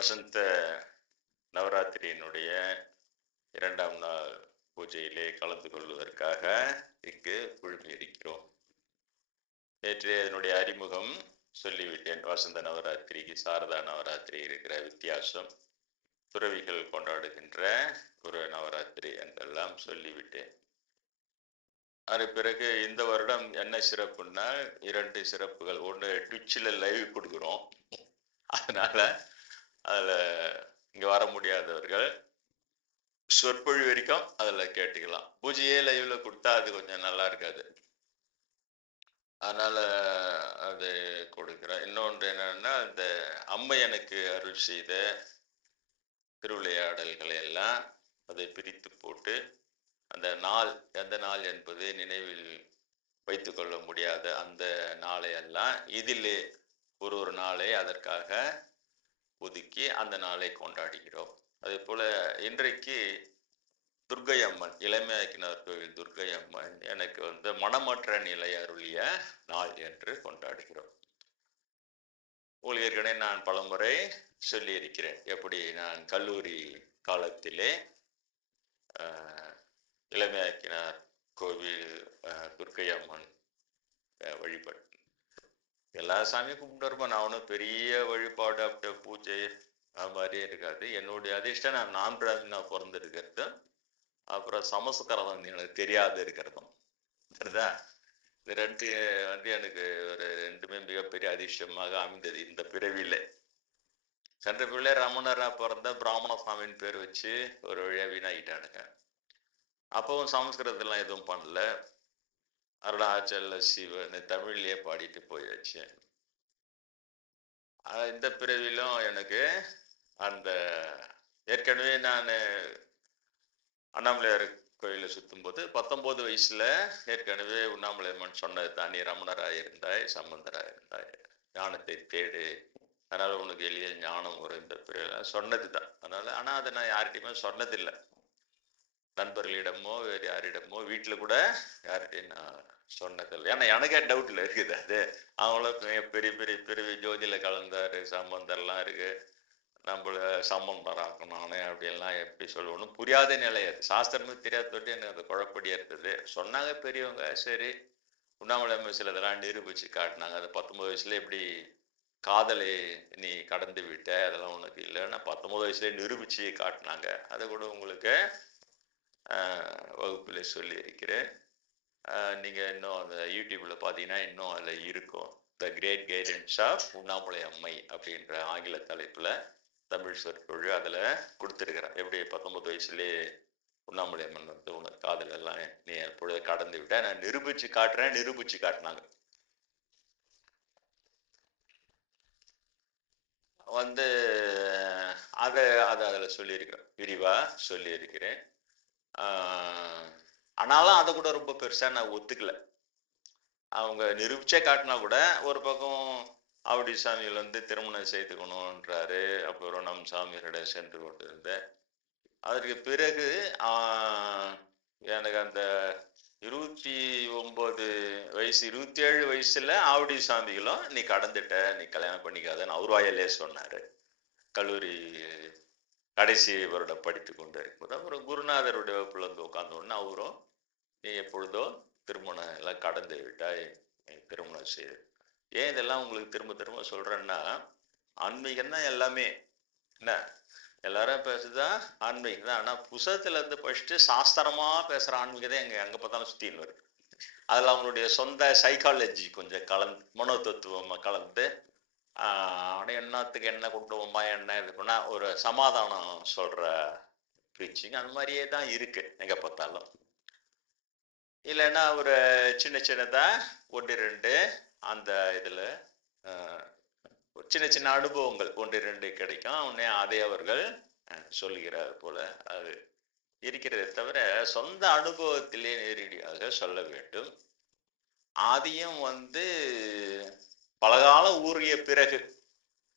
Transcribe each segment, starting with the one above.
வசந்த நவராத்திரியினுடைய 2ஆம் நாள் பூஜையிலே கலந்து கொள்வதற்காக இங்கு குழுமி இருக்கிறோம். நேற்று அதனுடைய அறிமுகம் சொல்லிவிட்டேன். வசந்த நவராத்திரிக்கு சாரதா நவராத்திரி இருக்கிற வித்தியாசம், துறவிகள் கொண்டாடுகின்ற ஒரு நவராத்திரி என்றெல்லாம் சொல்லிவிட்டேன். அது பிறகு இந்த வருடம் என்ன சிறப்புன்னா 2 சிறப்புகள். ஒன்று, ட்விட்சில் லைவ் கொடுக்குறோம். அதனால அதில் இங்கே வர முடியாதவர்கள் சொற்பொழி வரைக்கும் அதில் கேட்டுக்கலாம். பூஜையே லைவ்ல கொடுத்தா அது கொஞ்சம் நல்லா இருக்காது, அதனால அது கொடுக்குறேன். இன்னொன்று என்னன்னா, இந்த அம்மை எனக்கு அருள் செய்த திருவிளையாடல்களை எல்லாம் அதை பிரித்து போட்டு அந்த நாள் எந்த நாள் என்பது நினைவில் வைத்து கொள்ள முடியாத அந்த நாளை எல்லாம் இதிலே ஒரு நாளை அதற்காக ஒதுக்கி அந்த நாளை கொண்டாடுகிறோம். அதே போல இன்றைக்கு துர்க்கை அம்மன், இளமையாக்கினார் கோவில் துர்க்கை அம்மன் எனக்கு மனமற்ற நிலை அருளிய நாள் என்று கொண்டாடுகிறோம். உங்களுக்கு ஏற்கனவே நான் பலமுறை சொல்லி இருக்கிறேன், எப்படி நான் கல்லூரி காலத்திலே இளமையாக்கினார் கோவில் துர்க்கை அம்மன் வழிபட்டு எல்லா சாமியும் கும்பிட்டு இருப்பேன். நான் ஒன்றும் பெரிய வழிபாடு அப்படியே பூஜை அது மாதிரியே இருக்காது. என்னுடைய அதிர்ஷ்டம் நான் பிராமினா பிறந்திருக்கிறது, அப்புறம் சமஸ்கிருதம் எனக்கு தெரியாது இருக்கிறதும் சரிதா. இது ரெண்டு எனக்கு ஒரு ரெண்டுமே மிகப்பெரிய அதிர்ஷ்டமாக அமைந்தது இந்த பிறவியில. சென்ற பிள்ளை ரமணரா பிறந்த பிராமண சாமின்னு பேர் வச்சு ஒரு வழியா வீணாகிட்டானுங்க. அப்பவும் சமஸ்கிருதத்தெல்லாம் எதுவும் பண்ணல, அருணாச்சல சிவன் தமிழ்லயே பாடிட்டு போயாச்சு. இந்த பிறவிலும் எனக்கு அந்த ஏற்கனவே நான் அண்ணாமலையார் கோயிலை சுத்தும் போது 19 வயசுல ஏற்கனவே உண்ணாமலையம்மன் சொன்னது தான், நீ ரமணராக இருந்தாய், சம்பந்தராக இருந்தாய், ஞானத்தை தேடு, அதனால உனக்கு எளிய ஞானம் வரும் இந்த பிறவில சொன்னது தான். அதனால ஆனா அதை நான் யார்கிட்டையுமே சொன்னதில்லை, நண்பர்களிடமோ வேறு யாரிடமோ, வீட்டுல கூட யார்கிட்டையும் நான் சொன்னதில்லை. ஏன்னா எனக்கே டவுட்ல இருக்குது. அது அவங்களும் பெரிய பெரிய பிறவி ஜோதியில கலந்தாரு, சம்பந்தர்லாம் இருக்கு, நம்மள சம்பந்தராக்கணும் நானே அப்படியெல்லாம் எப்படி சொல்லணும் புரியாத நிலை. அது சாஸ்திரமே தெரியாத தொட்டு எனக்கு அது குழப்படியா இருந்தது. சொன்னாங்க பெரியவங்க, சரி உண்ணாமலை சிலதெல்லாம் நிரூபிச்சு காட்டினாங்க. அது 19 வயசுல எப்படி காதலை நீ கடந்து விட்ட, அதெல்லாம் உனக்கு இல்லைன்னா 19 வயசுல நிரூபிச்சு காட்டினாங்க. அதை கூட உங்களுக்கு வகுப்புல சொல்லி இருக்கிறேன். நீங்க இன்னும் அந்த யூடியூப்ல பாத்தீங்கன்னா இன்னும் அதுல இருக்கும். The great guidance of Unnamalai Ammai அப்படின்ற ஆங்கில தலைப்புல தமிழ் சொற்பொழி அதுல கொடுத்துருக்கிறேன். எப்படி 19 வயசுலேயே உண்ணாமலை அம்மன் உனக்கு காதல் எல்லாம் நீ எப்பொழுது கடந்து விட்ட, நான் நிரூபிச்சு காட்டுறேன், நிரூபிச்சு காட்டினாங்க. அதை அதுல சொல்லியிருக்கிறேன், விரிவா சொல்லி இருக்கிறேன். ஆனாலும் அதை கூட ரொம்ப பெருசா நான் ஒத்துக்கல. அவங்க நிரூபிச்சே காட்டினா கூட ஒரு பக்கம் ஆவடி சாமிகள் திருமணம் செய்துக்கணும்ன்றாரு, அப்புறம் நம் சாமிகளிடம் சென்று கொண்டு இருந்தேன். அதற்கு பிறகு எனக்கு அந்த 29 வயசு 27 வயசுல ஆவடி சாமிகளும் நீ கடந்துட்ட, நீ கல்யாணம் பண்ணிக்காதன்னு அவர் வாயிலே சொன்னாரு. கல்லூரி கடைசி வருடம் படித்து கொண்டு இருக்கும்போது அப்புறம் குருநாதருடைய வகுப்புல உட்கார்ந்த உடனே அவரும் நீ எப்பொழுதோ திருமணம் எல்லாம் கடந்து விட்டாய், திருமணம் செய்து. ஏன் இதெல்லாம் உங்களுக்கு திரும்ப திரும்ப சொல்றேன்னா, ஆன்மீகம் தான் எல்லாமே. என்ன எல்லாரும் பேசுதான் ஆன்மீகம் தான், ஆனா புத்தகத்துல படிச்சுட்டு சாஸ்திரமா பேசுற ஆன்மீகம் தான் எங்க பார்த்தாலும் சுத்தின்னு வருது. அதுல அவங்களுடைய சொந்த சைக்காலஜி கொஞ்சம் கலந்து, மனோதத்துவமா கலந்து என்னத்துக்கு என்ன குடும்பமா என்ன இது பண்ணா ஒரு சமாதானம் சொல்ற பிரீச்சிங் அந்த மாதிரியே தான் இருக்கு எங்க பார்த்தாலும். இல்லைன்னா ஒரு சின்னதா 1-2 அந்த இதுல சின்ன சின்ன அனுபவங்கள் 1-2 கிடைக்கும், உடனே அதை அவர்கள் சொல்லுகிறார் போல அது இருக்கிறதே தவிர சொந்த அனுபவத்திலே நேரடியாக சொல்ல வேண்டும். அதையும் பலகாலம் ஊறிய பிறகு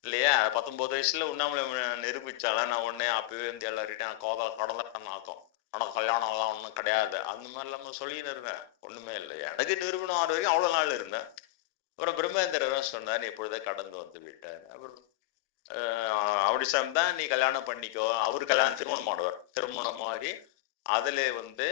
இல்லையா, 19 வயசுல உண்ணாமலை நிரூபிச்சால நான் உடனே அப்பவே எல்லார்கிட்டையும் கோதலை கடந்துட்டேன் ஆக்கும், ஆனா கல்யாணம் எல்லாம் ஒன்றும் கிடையாது அந்த மாதிரி இல்லாம சொல்லின்னு இருந்தேன். ஒண்ணுமே இல்லை, எனக்கு நிரூபணம் ஆறு வரைக்கும் அவ்வளவு நாள் இருந்தேன். அப்புறம் பிரம்மேந்திரன் சொன்னார், எப்பொழுதே கடந்து வந்து விட்டார். அப்புறம் ஆவடிசாமி தான் நீ கல்யாணம் பண்ணிக்கோ, அவரு கல்யாணம் திருமணம் ஆடுவார், திருமணம் ஆடி அதுல வந்து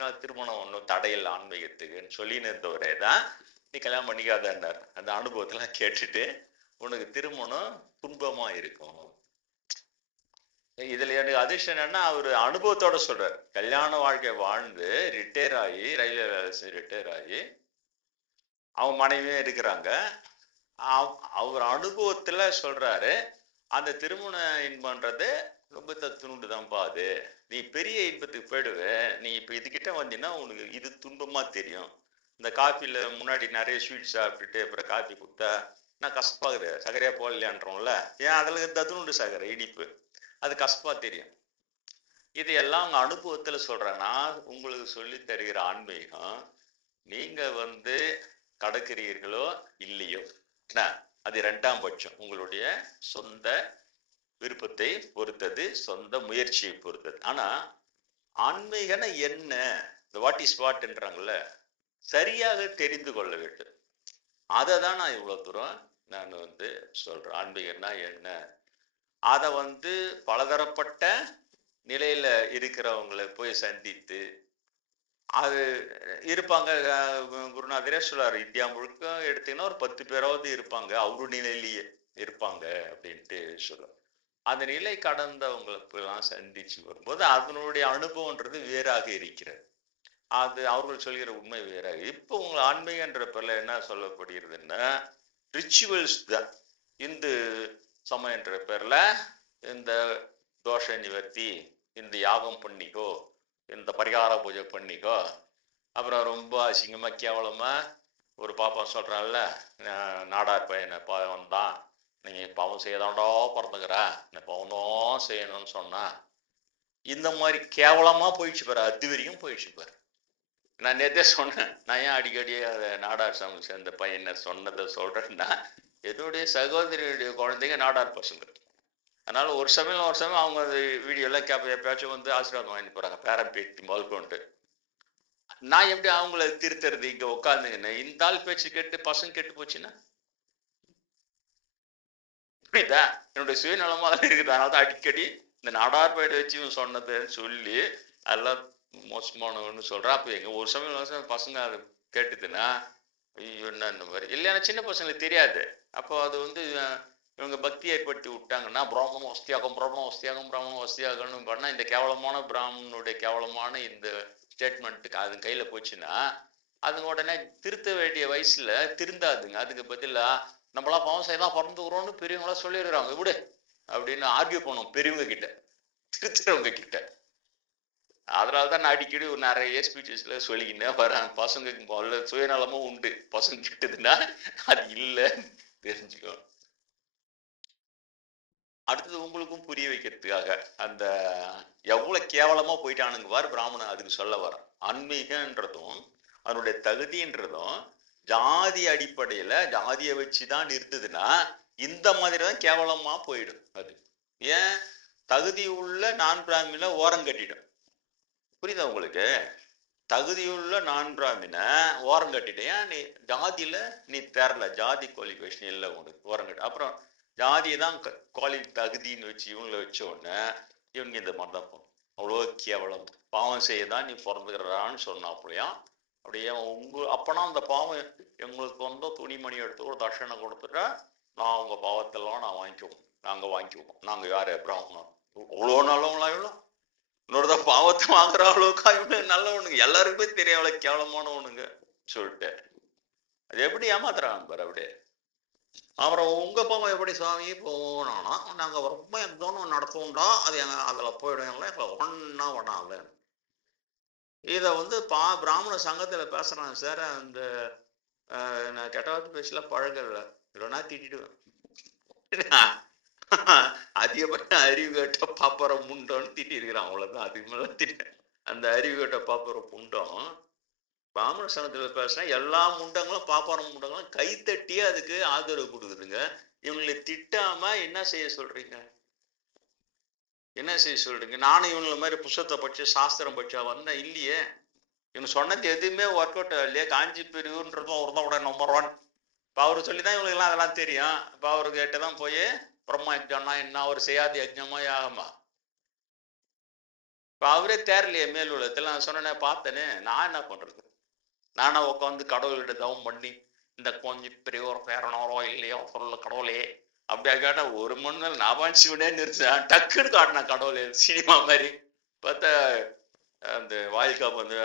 நான் திருமணம் ஒன்றும் தடையில்லை ஆன்மீகத்துக்குன்னு சொல்லின்னு இருந்தவரே தான் நீ கல்யாணம் பண்ணிக்காதன்னார். அந்த அனுபவத்தெல்லாம் கேட்டுட்டு உனக்கு திருமணம் துன்பமா இருக்கும். இதுல எனக்கு அதிர்ஷ்டம் என்னன்னா அவரு அனுபவத்தோட சொல்றாரு. கல்யாண வாழ்க்கை வாழ்ந்து ரிட்டையர் ஆகி, ரயில்வே வேலை செஞ்சு ரிட்டையர் ஆகி அவங்க மனைவியும் இருக்கிறாங்க. அவர் அனுபவத்துல சொல்றாரு, அந்த திருமண இன்பன்றது ரொம்ப தத்துணுண்டு தான்ப்பா. அது நீ பெரிய இன்பத்துக்கு போயிடுவ, நீ இப்ப இதுகிட்ட வந்தீங்கன்னா உனக்கு இது துன்பமா தெரியும். இந்த காஃபில முன்னாடி நிறைய ஸ்வீட் சாப்பிட்டுட்டு அப்புறம் காஃபி கொடுத்தா நான் கஷ்டப்பாக்குது, சகரையா போடலையான்றோம்ல, ஏன் அதுல தத்துணுண்டு சகரை இனிப்பு, அது கஷ்டமா தெரியும். இது எல்லாம் உங்க அனுபவத்துல சொல்றேன். நான் உங்களுக்கு சொல்லி தருகிற ஆன்மீகம் நீங்க வந்து கடக்கிறீர்களோ இல்லையோ அது இரண்டாம் பட்சம், உங்களுடைய சொந்த விருப்பத்தை பொறுத்தது, சொந்த முயற்சியை பொறுத்தது. ஆனா ஆன்மீகன என்ன, வாட் இஸ் வாட்ன்றாங்கல்ல, சரியாக தெரிந்து கொள்ள வேண்டும். அதை தான் நான் இவ்வளவு தூரம் நான் வந்து சொல்றேன். ஆன்மீகம்னா என்ன, அதை வந்து பலதரப்பட்ட நிலையில இருக்கிறவங்களை போய் சந்தித்து அது இருப்பாங்க. குருநாதரே சொல்றாரு, இந்தியா முழுக்க எடுத்தீங்கன்னா ஒரு 10 பேராவது இருப்பாங்க அவரு நிலையிலேயே இருப்பாங்க அப்படின்ட்டு சொல்லுவார். அந்த நிலை கடந்தவங்களுக்கு எல்லாம் சந்திச்சு வரும்போது அதனுடைய அனுபவம்ன்றது வேறாக இருக்கிறது. அது அவர்கள் சொல்கிற உண்மை வேறாக. இப்போ உங்களை ஆன்மீகன்ற பேர்ல என்ன சொல்லப்படுகிறதுன்னா ரிச்சுவல்ஸ் தான். இந்து சமயன்ற பேர்ல இந்த தோஷ நிவர்த்தி, இந்த யாகம் பண்ணிக்கோ, இந்த பரிகார பூஜை பண்ணிக்கோ, அப்புறம் ரொம்ப அசிங்கமா கேவலமா ஒரு பாப்பா சொல்றான்ல, நாடார் பையனை வந்தான், நீங்க பாவம் செய்யதாண்டா பிறந்துக்கிற, இந்த பாவம் செய்யணும்னு சொன்னா இந்த மாதிரி கேவலமா போயிடுச்சு பாரு, அது வரைக்கும் போயிடுச்சு பாரு. நான் நேற்றே சொன்னேன், நான் ஏன் அடிக்கடி அதை நாடார் சாமி சேர்ந்த பையனை சொன்னதை சொல்றேன்னா, என்னுடைய சகோதரியுடைய குழந்தைங்க நாடார் பசங்க. அதனால ஒரு சமயம் அவங்க வீடியோ எல்லாம் எப்பயாச்சும் வந்து ஆசீர்வாதம் வாங்கிட்டு போறாங்க, பேரன் பேத்தி முதல்கொண்டு. நான் எப்படி அவங்கள திருத்துறது இங்க உட்காந்துங்கன்னு? இந்த ஆள் பேச்சு கேட்டு பசங்க கெட்டு போச்சுன்னா புரியுதா? என்னுடைய சுயநலமா தான் இருக்குது. அதனால தான் அடிக்கடி இந்த நாடார் பயிரை வச்சு சொன்னதுன்னு சொல்லி அதெல்லாம் மோசமானவன்னு சொல்றேன். அப்போ எங்க ஒரு சமயம் பசங்க அதை கேட்டுதுன்னா ஐயோ என்ன இந்த மாதிரி இல்லைன்னா சின்ன பசங்களுக்கு தெரியாது. அப்போ அது வந்து இவங்க பக்தி ஏற்படுத்தி விட்டாங்கன்னா பிராமணம் வசதியாகம்னு பண்ணா இந்த கேவலமான பிராமணனுடைய கேவலமான இந்த ஸ்டேட்மெண்ட்டுக்கு அது கையில போச்சுன்னா அதுங்க உடனே திருத்த வேண்டிய வயசுல திருந்தாதுங்க. அதுக்கு பதிலா நம்மளா பாவம் செய்தா பிறந்துக்கிறோம்னு பெரியவங்களா சொல்லிடுறாங்க, விடு அப்படின்னு ஆர்கியூ பண்ணும் பெரியவங்க கிட்ட, திருத்துறவங்க கிட்ட. அதனாலதான் நான் அடிக்கடி ஒரு நிறைய ஸ்பீச்சஸ்ல சொல்லிக்கிட்டேன் வரேன், பசங்க சுயநலமும் உண்டு, பசங்க கிட்டதுன்னா அது இல்லை தெரிஞ்சுக்கணும். அடுத்தது உங்களுக்கும் புரிய வைக்கிறதுக்காக அந்த எவ்வளவு கேவலமா போயிட்டானுங்க வார் பிராமணன், அதுக்கு சொல்ல வர ஆன்மீகன்றதும் அதனுடைய தகுதின்றதும் ஜாதி அடிப்படையில ஜாதியை வச்சுதான் இருந்ததுன்னா இந்த மாதிரிதான் கேவலமா போயிடும். அது ஏன் தகுதி உள்ள நான் பிராமின ஓரம் கட்டிடும். புரியுதா உங்களுக்கு? தகுதியுள்ள நான் பிராமின ஓரம் கட்டிட்டேன், நீ ஜாதியில நீ தேரல, ஜாதி குவாலிஃபிகேஷன் இல்லை உனக்கு, ஓரம் கட்டு. அப்புறம் ஜாதியை தான் தகுதின்னு வச்சு இவங்களை வச்ச உடனே இவங்க இந்த மாதிரி தான் போகணும். அவ்வளோ கேவலம், பாவம் செய்யதான் நீ பிறந்துக்கிறான்னு சொன்னாப்பலையா. அப்படியே அப்பனா அந்த பாவம் எங்களுக்கு வந்து துணிமணி எடுத்து ஒரு தட்சணை கொடுத்துட்டா நான் உங்க பாவத்தெல்லாம் நாங்க வாங்கிக்குவோம், நாங்க யாரு பிராமணன், அவ்வளோ நல்லவங்களா இவ்வளோ இன்னொருதான் பாவத்தை வாங்குற அளவுக்கா இவனு நல்லவனுங்க, எல்லாருக்குமே தெரியும் அவ்வளவு கேவலமானவனுங்க சொல்லிட்டு அது எப்படி ஏமாத்துறாங்க பாரு. அப்படியே அப்புறம் உங்க பாவம் எப்படி சாமி போனானா நாங்க ரொம்ப எந்தோன்னு நடத்துவோம்டா, அது அதுல போயிடுவோம்ல, இப்ப ஒன்னா ஒண்ணாது. இத வந்து பிராமண சங்கத்துல பேசுறாங்க சார், அந்த நான் கெட்ட வார்த்தை பேசல பழகல, இல்லைன்னா திட்டிடுவேன். அதிகப்பட்ட அறிவு கேட்ட பாப்பற முண்டோன்னு திட்டி இருக்கிறான், அவ்வளவுதான். அதுக்கு மேல திட்ட அந்த அறிவு கேட்ட பாப்பற முண்டம் பிராமண சங்கத்துல பேசினா எல்லா முண்டங்களும் பாப்பார முண்டங்களும் கைத்தட்டியே அதுக்கு ஆதரவு கொடுக்குதுங்க. இவங்களை திட்டாம என்ன செய்ய சொல்றீங்க? நானும் இவங்களை மாதிரி புத்தகத்தை படிச்சு சாஸ்திரம் படிச்சா வந்தேன் இல்லையே. இவங்க சொன்னது எதுவுமே ஒர்க் அவுட் இல்லையே. காஞ்சி பிரிவுன்றதும் ஒரு தான் நம்பர் 1, இப்போ அவரு சொல்லிதான் இவங்களுக்கெல்லாம் அதெல்லாம் தெரியும். இப்போ அவரு கேட்டுதான் போய் பிரம்ம யஜ்ஞம்னா என்ன, அவர் செய்யாத யஜ்ஞமா யாகமா? இப்போ அவரே தேரலையே மேல் உலகத்தில். நான் சொன்னேனே பார்த்தேனே, நான் என்ன பண்றது? நானா உட்காந்து கடவுள்கிட்ட தவம் பண்ணி இந்த கொஞ்சம் பெரியவர் பேரனோரோ இல்லையோ சொல்ல கடவுளே அப்படியா கேட்டா 1 மணி நேரம் நான் சிவனே நிறுத்தேன். டக்குன்னு காட்டினா கடவுளே சினிமா மாதிரி. பார்த்தா அந்த வாயில்கா வந்து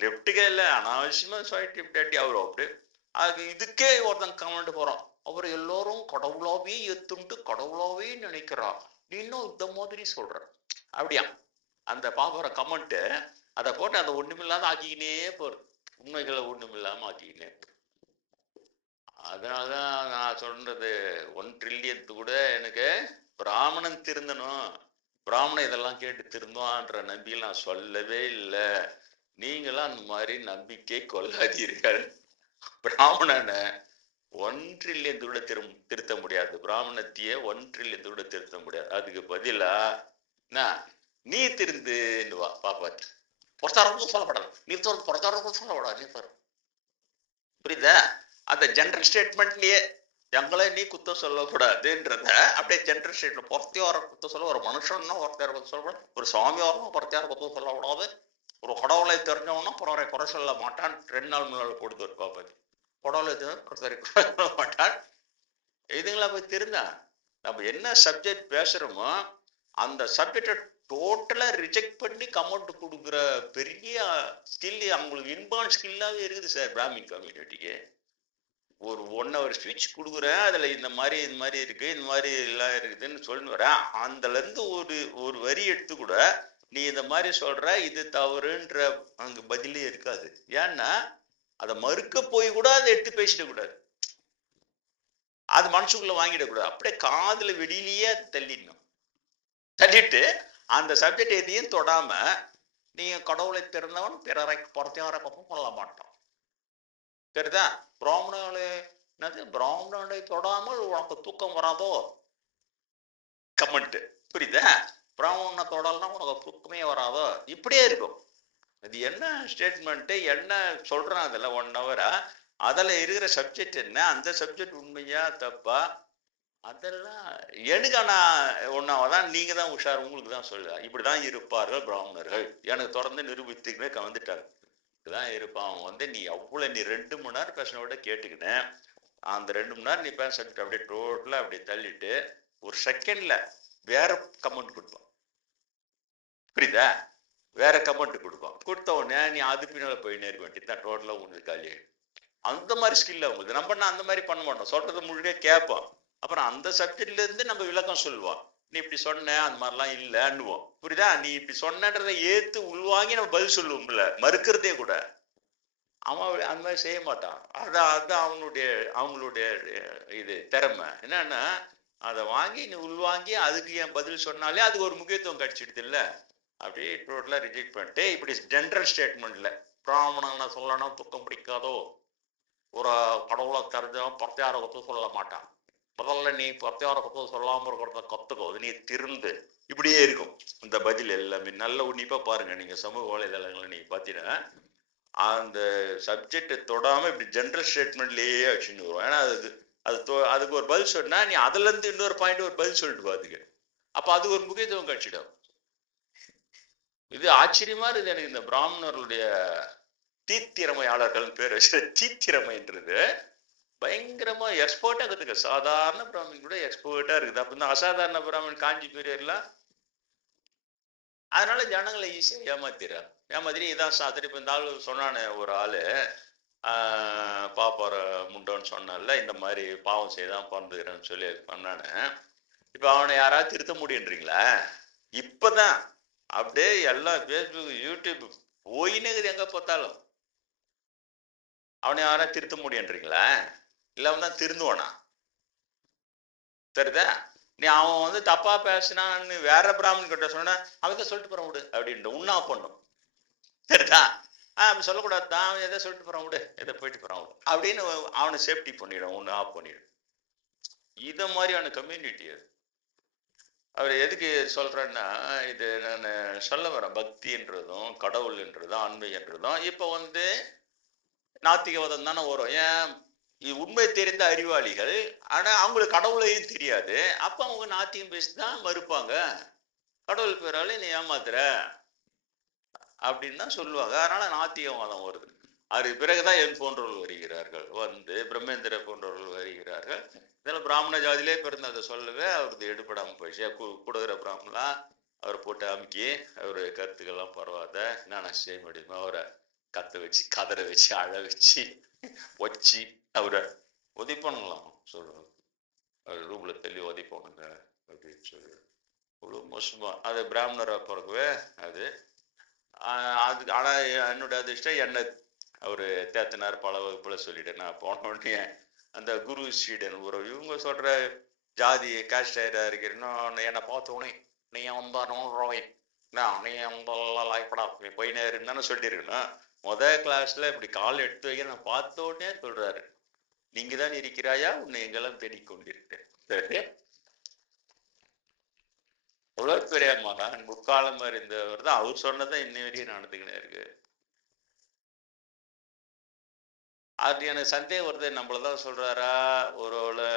லெப்டுக்கே இல்லை, அனாவசியமா சொல்லிட்டு இப்படி அவரும் அப்படி அது இதுக்கே ஒருத்தன் கமெண்ட் போறான். அவர் எல்லாரும் கடவுளாவே எத்துன்ட்டு கடவுளாவே நினைக்கிறா, நீ இன்னும் இந்த மாதிரி சொல்ற அப்படியா? அந்த பாக்குற கமெண்ட் அதை போட்டு அதை ஒண்ணுமில்லாத ஆக்கிக்கினே போறது, உண்மைகளை ஒண்ணுமில்லாம ஆக்கிக்கினே. அதனாலதான் நான் சொல்றது 1 ட்ரில்லியன் கூட எனக்கு பிராமணன் திருந்தணும், பிராமணன் இதெல்லாம் கேட்டு திருந்துவான்ற நம்பிக்கையில் நான் சொல்லவே இல்லை. நீங்களாம் அந்த மாதிரி நம்பிக்கை கொள்ளாதீர்கள். பிராமணனை 1 ட்ரில்லியன் கூட திருத்த முடியாது, பிராமணத்தையே 1 ட்ரில்லியன் கூட திருத்த முடியாது. அதுக்கு பதிலா நீ திருந்து வா பாப்பாத்தி. பொறுத்தாரமும் சொல்லப்படாது, நீ பொறுத்தாரமும் சொல்லப்படாது, நீ பாரு. புரியுதா? அந்த ஜெனரல் ஸ்டேட்மெண்ட்லயே எங்களை நீ குத்தம் சொல்லக்கூடாதுன்றத அப்படியே ஜெனரல் ஸ்டேட்மெண்ட் பொறுத்தையார குத்தம் சொல்ல, ஒரு மனுஷன்னா ஒருத்தையார குத்தம் சொல்லக்கூடாது, ஒரு சாமியாரும் பொறுத்தையார குத்தம் சொல்லக்கூடாது, ஒரு கடவுளை தெரிஞ்சவனா பிறரை குறை சொல்ல மாட்டான். 2 நாள் முன்னாள் கொடுத்து ஒரு பாப்பாத்தி கடவுளை ஒருத்தரை குறை சொல்ல மாட்டான். இதுங்களா போய் திருந்தா நம்ம என்ன சப்ஜெக்ட் பேசுறோமோ அந்த சப்ஜெக்டை டோட்டலா ரிஜெக்ட் பண்ணி கமெண்ட் கொடுக்குற பெரிய ஸ்கில் அவங்களுக்கு இன்பான் ஸ்கில்லாவே இருக்குது சார். பிராமின் கம்யூனிட்டிக்கு ஒரு 1 hour ஸ்பீச் கொடுக்குறேன், அதுல இந்த மாதிரி இருக்கு, இந்த மாதிரி எல்லாம் இருக்குதுன்னு சொல்லி வரேன். அதுல இருந்து ஒரு வரி எடுத்து கூட நீ இந்த மாதிரி சொல்ற, இது தவறுன்ற அங்க பதிலே இருக்காது. ஏன்னா அதை மறுக்க போய் கூட அதை எடுத்து பேசிட கூடாது, அது மனசுக்குள்ள வாங்கிடக்கூடாது. அப்படியே காதுல வெளியிலேயே தள்ளிட்டு அந்த சப்ஜெக்ட் எதையும் தொடாம நீங்க கடவுளை திறந்தவன் பிறரை பொறுத்தையார பக்கம் கொள்ள மாட்டான். சரிதா? பிராமணாலே என்னது, பிராமணனை தொடாமல் உனக்கு தூக்கம் வராதோ கமெண்ட். புரியுதா? பிராமணனை தொடலனா உனக்கு தூக்கமே வராதோ, இப்படியே இருக்கும். அது என்ன ஸ்டேட்மெண்ட், என்ன சொல்றான் அதுல 1 hour அதுல இருக்கிற சப்ஜெக்ட் என்ன, அந்த சப்ஜெக்ட் உண்மையா தப்பா, அதெல்லாம் எனக்கு. ஆனா ஒன்னாவதான் நீங்க தான் உஷார், உங்களுக்கு தான் சொல்லுவா இப்படிதான் இருப்பார்கள் பிராமணர்கள். எனக்கு தொடர்ந்து நிரூபித்துக்கிட்டே வந்துட்டாங்க, இப்படிதான் இருப்பான். அவன் வந்து நீ அவ்வளவு நீ 2 மணி நேரம் பேசின விட கேட்டுக்கினேன், அந்த 2 மணி நேரம் நீ பேச அப்படியே டோட்டலா அப்படி தள்ளிட்டு ஒரு செகண்ட்ல வேற கமெண்ட் கொடுப்பான். புரியுதா? வேற கமெண்ட் கொடுப்பான். கொடுத்த உடனே நீ அது பின்னால போய் நேர்க்க வேண்டியதுதான், டோட்டலா உங்களுக்கு காலி. அந்த மாதிரி ஸ்கில் உங்களுக்கு. நம்ம அந்த மாதிரி பண்ண மாட்டோம், சொல்றது முழுக்க கேட்போம், அப்புறம் அந்த சப்ஜெக்ட்ல இருந்து நம்ம விளக்கம் சொல்லுவோம். நீ இப்படி சொன்ன, அந்த மாதிரிலாம் இல்லைன்னுவோம். புரியுதா? நீ இப்படி சொன்னன்றதை ஏத்து உள்வாங்கி நம்ம பதில் சொல்லுவோம்ல, மறுக்கிறதே கூட. அவன் அந்த மாதிரி செய்ய மாட்டான். அதான் அவங்களுடைய இது திறமை என்னன்னா, அதை வாங்கி நீ உள்வாங்கி அதுக்கு என் பதில் சொன்னாலே அதுக்கு ஒரு முக்கியத்துவம் கிடைச்சிடுது இல்ல. அப்படியே டோட்டலா ரிஜெக்ட் பண்ணிட்டு இப்படி ஜென்ரல் ஸ்டேட்மெண்ட்ல பிராமணனை சொல்லணும் துக்கம் பிடிக்காதோ, ஒரு கடவுளை தெரிஞ்சவன் பொறுத்தையார கொத்து சொல்ல மாட்டான், முதல்ல நீ பொறுத்தையார கொத்து சொல்லாம இருக்கிறத கத்துக்கோ, நீ திருந்து, இப்படியே இருக்கும் இந்த பதில் எல்லாமே. நல்ல உன்னிப்பா பாருங்க நீங்க சமூக வலைதளங்களை நீங்க பாத்தீங்கன்னா அந்த சப்ஜெக்டை தொடாம இப்படி ஜென்ரல் ஸ்டேட்மெண்ட்லயே வச்சுன்னு வரும். ஏன்னா அதுக்கு ஒரு பதில் சொன்னா நீ அதுல இருந்து இன்னொரு பாயிண்ட் ஒரு பதில் சொல்லிட்டு பாத்துக்க, அப்ப அது ஒரு முக்கியத்துவம் கிடைச்சிடும். இது ஆச்சரியமா இருக்குது எனக்கு. இந்த பிராமணர்களுடைய தீத்திறமையாளர்கள் பேர் வச்சு தீத்திறமைன்றது பயங்கரமா எக்ஸ்பர்ட்டா இருக்குது. சாதாரண பிராமணன் கூட எக்ஸ்பர்ட்டா இருக்குது. அப்ப இந்த அசாதாரண பிராமணன் காஞ்சி பெரியர்லாம் அதனால ஜனங்களை ஈஸியா ஏமாத்திரி இதான் சாத்திரி. இப்ப இந்த ஆளு சொன்னானே ஒரு ஆளு பாப்பார முண்டோன்னு சொன்னால, இந்த மாதிரி பாவம் செய்தான் பிறந்துக்கிறேன்னு சொல்லி பண்ணானு. இப்ப அவனை யாராவது திருத்த முடியுன்றீங்களா? இப்பதான் அப்படியே எல்லாம் பேஸ்புக் யூடியூப் போயினுக்குது, எங்க பார்த்தாலும். அவனை யாராவது திருத்த முடியுன்றீங்களா? இல்ல அவன் தான் திருந்துவானா? தெரியுதா? நீ அவன் வந்து தப்பா பேசினான்னு வேற பிராமணன் கிட்ட சொன்ன, அவன் சொல்லிட்டு போறான் விடு அப்படின்ட்டு உண்ணா பண்ணும். தெரியுதா? அப்படி சொல்லக்கூடாது தான், அவன் எதை சொல்லிட்டு போறான் விடு, எதை போயிட்டு போறான் விடு அப்படின்னு அவனை சேஃப்டி பண்ணிடும், ஒண்ணு ஆஃப் பண்ணிடும். இத மாதிரியான கம்யூனிட்டி அது. அவர் எதுக்கு சொல்றேன்னா, இது நான் சொல்ல வரேன், பக்தின்றதும் கடவுள் என்றதும் ஆண்மை என்றதும் இப்ப வந்து நாத்திகவாதம் தானே வரும். ஏன் உண்மை தெரிந்த அறிவாளிகள். ஆனா அவங்களுக்கு கடவுளையும் தெரியாது. அப்ப அவங்க நாத்தியம் பேசிதான் மறுப்பாங்க. கடவுள் பேரால நீ ஏமாத்துற அப்படின்னு தான் சொல்லுவாங்க. அதனால நாத்திகவாதம் வருது. அதுக்கு பிறகுதான் என் போன்றவர்கள் வருகிறார்கள், வந்து பிரம்மேந்திர போன்றவர்கள் வருகிறார்கள். இதெல்லாம் பிராமண ஜாதியிலே பிறந்த அதை சொல்லவே அவருக்கு எடுபடாம போயிடுச்சு. கூடுகிற பிராமணா அவரை போட்டு அமுக்கி அவரு கருத்துக்கெல்லாம் பரவாத நான் செய்ய முடியுமா அவரை கத்த வச்சு கதற வச்சு அழ வச்சு வச்சு அவரை உதைப்பணுங்களாம் சொல்லுவாங்க. அவர் ரூம்ல தள்ளி உதைப்போனுங்க அப்படின்னு சொல்லி அவ்வளவு மோசமா அது பிராமணரா பிறகுவே அது அதுக்கு. ஆனா என்னோட அதிர்ஷ்டம் என்ன அவரு தேத்தினார் பல வகுப்புல சொல்லிட்டேன். நான் போன உடனே அந்த குரு ஸ்ரீடன் ஒரு இவங்க சொல்ற ஜாதி கேஸ்டா இருக்கிறேன்னா என்னை பார்த்த உடனே நீ வந்தா நோய் நீ வந்தா நீ போயினே இருந்தானு சொல்லியிருக்கணும். கிளாஸ்ல இப்படி கால் எடுத்து வைக்க நான் பார்த்த உடனே சொல்றாரு, நீங்க தான் இருக்கிறாயா உன்னை எங்கெல்லாம் தேடிக்கொண்டிருக்கேன். அவ்வளவு பெரிய மகான் முக்காலம் இருந்தவர் தான். அவர் சொன்னதான் இன்னை வரையும் நடந்துக்கினே இருக்கு. அது எனக்கு சந்தேகம் வருது, நம்மளதான் சொல்றாரா ஒருவேளை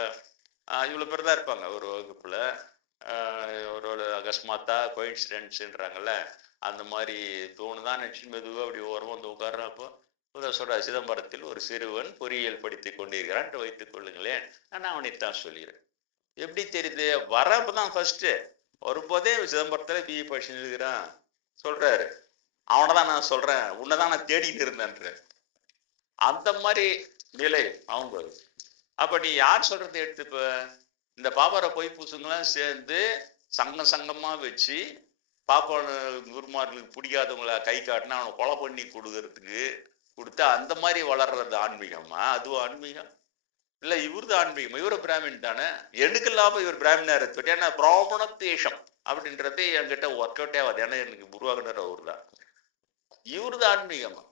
இவ்வளவு பேர் தான் இருப்பாங்க ஒரு வகுப்புல, ஒரு அகஸ்மாத்தா கோயின்சிடென்ட்ஸ்ன்றாங்கல்ல அந்த மாதிரி தோணுதான் நினைச்சு மெதுவா அப்படி ஓரம் வந்து உட்கார்றப்போ சொல்ற சிதம்பரத்தில் ஒரு சிறுவன் பொறியியல் படித்துக் கொண்டிருக்கிறான் வைத்துக் கொள்ளுங்களேன். நான் அவனைத்தான் சொல்லிடுறேன். எப்படி தெரியுது? வரப்பதான் ஃபர்ஸ்ட் வரும்போதே சிதம்பரத்துல பிஇ படிச்சுட்டு இருக்கிறான் சொல்றாரு. அவனைதான் நான் சொல்றேன், உன்னைதான் நான் தேடிட்டு இருந்தேன்ற அந்த மாதிரி நிலை அவங்க. அப்ப நீ யார் சொல்றதை எடுத்துப்ப? இந்த பாப்பார போய் பூசுங்கெல்லாம் சேர்ந்து சங்கமா வச்சு பாப்பான குருமார்களுக்கு பிடிக்காதவங்கள கை காட்டினா அவனை கொலை பண்ணி கொடுத்து அந்த மாதிரி வளர்றது ஆன்மீகமா? அதுவும் ஆன்மீகம் இல்ல. இவருது ஆன்மீகம். இவரு பிராமின் தானே. எனக்கு இல்லாம இவர் பிராமினா இருக்கு. ஏன்னா பிராமண தேசம் அப்படின்றது என்கிட்ட ஒர்க் அவுட்டே ஆகாது. ஏன்னா எனக்கு உருவாக்குனர் அவர் தான். இவருது ஆன்மீகமா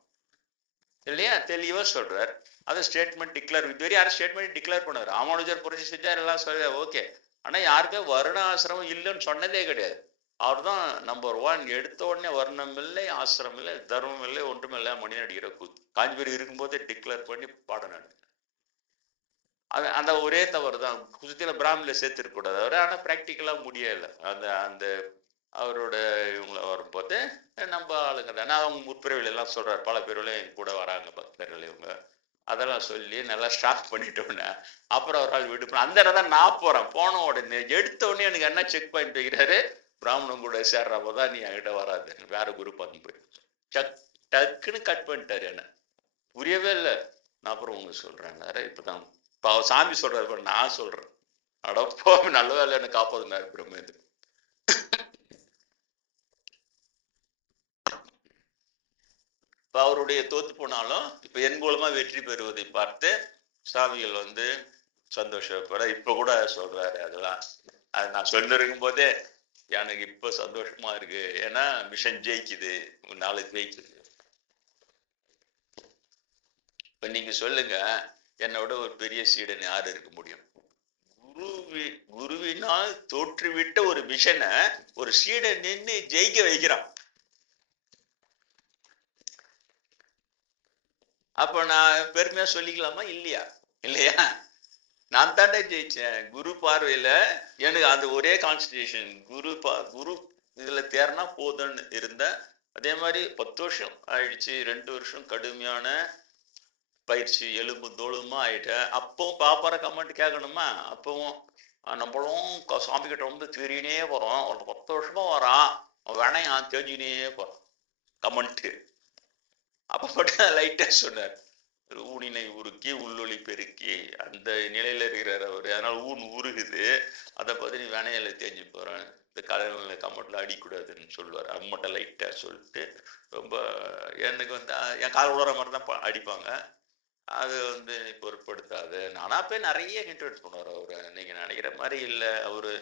இல்லையா? தெளிவா சொல்றார். அது ஸ்டேட்மெண்ட் டிக்ளேர் இதுவரை யாரும் ஸ்டேட்மெண்ட் டிக்ளேர் பண்ணாரு. ராமானுஜர் புரட்சி செஞ்சார் எல்லாம் சொல்ல ஓகே. ஆனா யாருக்கும் வருண ஆசிரமம் இல்லைன்னு சொன்னதே கிடையாது. அவர் தான் நம்பர் 1. எடுத்த உடனே வர்ணம் இல்லை, ஆசிரமம் இல்லை, தர்மம் இல்லை, ஒன்றும் இல்லை, மணி நடிகிற கூத்து. காஞ்சிபுரம் இருக்கும்போதே டிக்ளேர் பண்ணி பாடம் நடு. அது அந்த ஒரே தவறு தான். சுத்தியில பிராமணில சேர்த்துருக்க கூடாது அவர். ஆனா பிராக்டிக்கலா முடியல. அந்த அந்த அவரோட இவங்கள வரும்போது நம்ம ஆளுங்க தானே. அவங்க முற்பிறவில எல்லாம் சொல்றாரு, பல பேர்களும் என் கூட வராங்க பக்தர்கள் இவங்க. அதெல்லாம் சொல்லி நல்லா ஸ்டாப் பண்ணிட்டோன்னே அப்புறம் ஒரு ஆள் விடு அந்த இடம் தான் நான் போறேன். போன உடனே எடுத்த உடனே எனக்கு என்ன செக் பாயிண்ட் வைக்கிறாரு, பிராமணம் கூட சேர்றப்பதான் நீ என்கிட்ட வராது, வேற குரூப் பார்த்து போய் டக்குன்னு கட் பண்ணிட்டாரு. என்ன புரியவே இல்லை. நான் அப்புறம் உங்க சொல்றேன் இப்பதான் சாமி சொல்றாரு, நான் சொல்றேன் அடப்போ நல்ல வேலை என்ன காப்பாதுனாரு பிரம்மேந்திர. இப்ப அவருடைய தோத்து போனாலும் இப்ப என் மூலமா வெற்றி பெறுவதை பார்த்து சாமிகள் வந்து சந்தோஷப்பட இப்ப கூட சொல்றாரு. அதெல்லாம் அது நான் சொல்லிருக்கும் போதே எனக்கு இப்ப சந்தோஷமா இருக்கு. ஏன்னா மிஷன் ஜெயிக்குது, நாளைக்கு ஜெயிக்குது. இப்ப நீங்க சொல்லுங்க, என்னோட ஒரு பெரிய சீடன் யாரு இருக்க முடியும்? குருவினால் தோற்றுவிட்ட ஒரு மிஷனை ஒரு சீடன் நின்று ஜெயிக்க வைக்கிறான். அப்ப நான் பெருமையா சொல்லிக்கலாமா? இல்லையா? இல்லையா? நான் தாண்டே ஜெயிச்சேன் குரு பார்வையில. எனக்கு அந்த ஒரே கான்சன்ட்ரேஷன் குரு இதுல தேர்னா போதுன்னு இருந்த. அதே மாதிரி 10 வருஷம் ஆயிடுச்சு. 2 வருஷம் கடுமையான பயிற்சி, எலும்பு தோளுமா ஆயிட்டேன். அப்பவும் பாப்பார கமெண்ட் கேட்கணுமா? அப்பவும் நம்மளும் சாமி கிட்ட வந்து தெரியினே போறோம். ஒரு 10 வருஷமா வரான், வேணையா தெரிஞ்சுனே போறான் கமெண்ட். அப்ப மட்டும் லைட்டா சொன்னார், ஊனினை உருக்கி உள்ளொளி பெருக்கி அந்த நிலையில இருக்கிறார் அவரு. அதனால ஊன் உருகுது, அதை பார்த்து நீ வேணையில தேஞ்சு போறேன், இந்த கலர்ல கமெண்ட்ல அடிக்கூடாதுன்னு சொல்லுவார். அது மட்டும் லைட்டா சொல்லிட்டு ரொம்ப எனக்கு வந்து என் கால் உலற மாதிரி தான் அடிப்பாங்க. அது வந்து பொருட்படுத்தாது. நானா போய் நிறைய இன்ட்ரோடியூஸ் பண்ணுவார் அவரு. நீங்க நினைக்கிற மாதிரி இல்லை. அவரு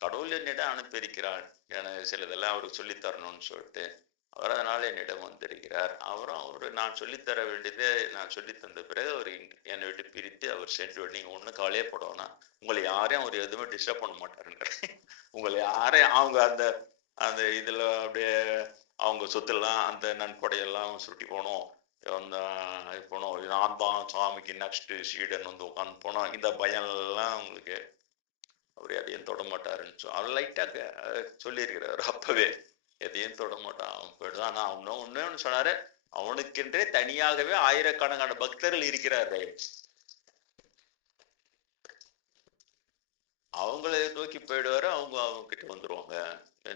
கடவுள் என்னிடம் அனுப்பியிருக்கிறான், எனக்கு சிலதெல்லாம் அவருக்கு சொல்லித்தரணும்னு சொல்லிட்டு அவர் அதனால என்னிடம் வந்திருக்கிறார். அவரு நான் சொல்லித்தர வேண்டியது நான் சொல்லி தந்த பிறகு அவர் என்னை விட்டு பிரித்து அவர் சென்று, நீங்க ஒன்றும் கவலையே போடுவோம்னா உங்களை யாரையும் அவர் எதுவுமே டிஸ்டர்ப் பண்ண மாட்டாருங்க. உங்களை யாரையும் அவங்க அந்த அந்த இதுல அப்படியே அவங்க சொத்துலாம் அந்த நன்கொடையெல்லாம் சுட்டி போனோம், போனோம், நான் தான் சாமிக்கு நெக்ஸ்ட் சீடன் வந்து உட்காந்து போனோம். இந்த பயம்லாம் உங்களுக்கு அவர் எதையும் தொட மாட்டாருன்னு அவர் லைட்டாக சொல்லியிருக்கிறார் அப்பவே. எதையும் தொட மாட்டான், அவன் போயிடுதான். ஆனா அவனும் ஒன்னு சொன்னாரு, அவனுக்கென்றே தனியாகவே ஆயிரக்கணக்கான பக்தர்கள் இருக்கிறார்கள், அவங்கள நோக்கி போயிடுவாரு, அவங்க அவங்க கிட்ட வந்துருவாங்க.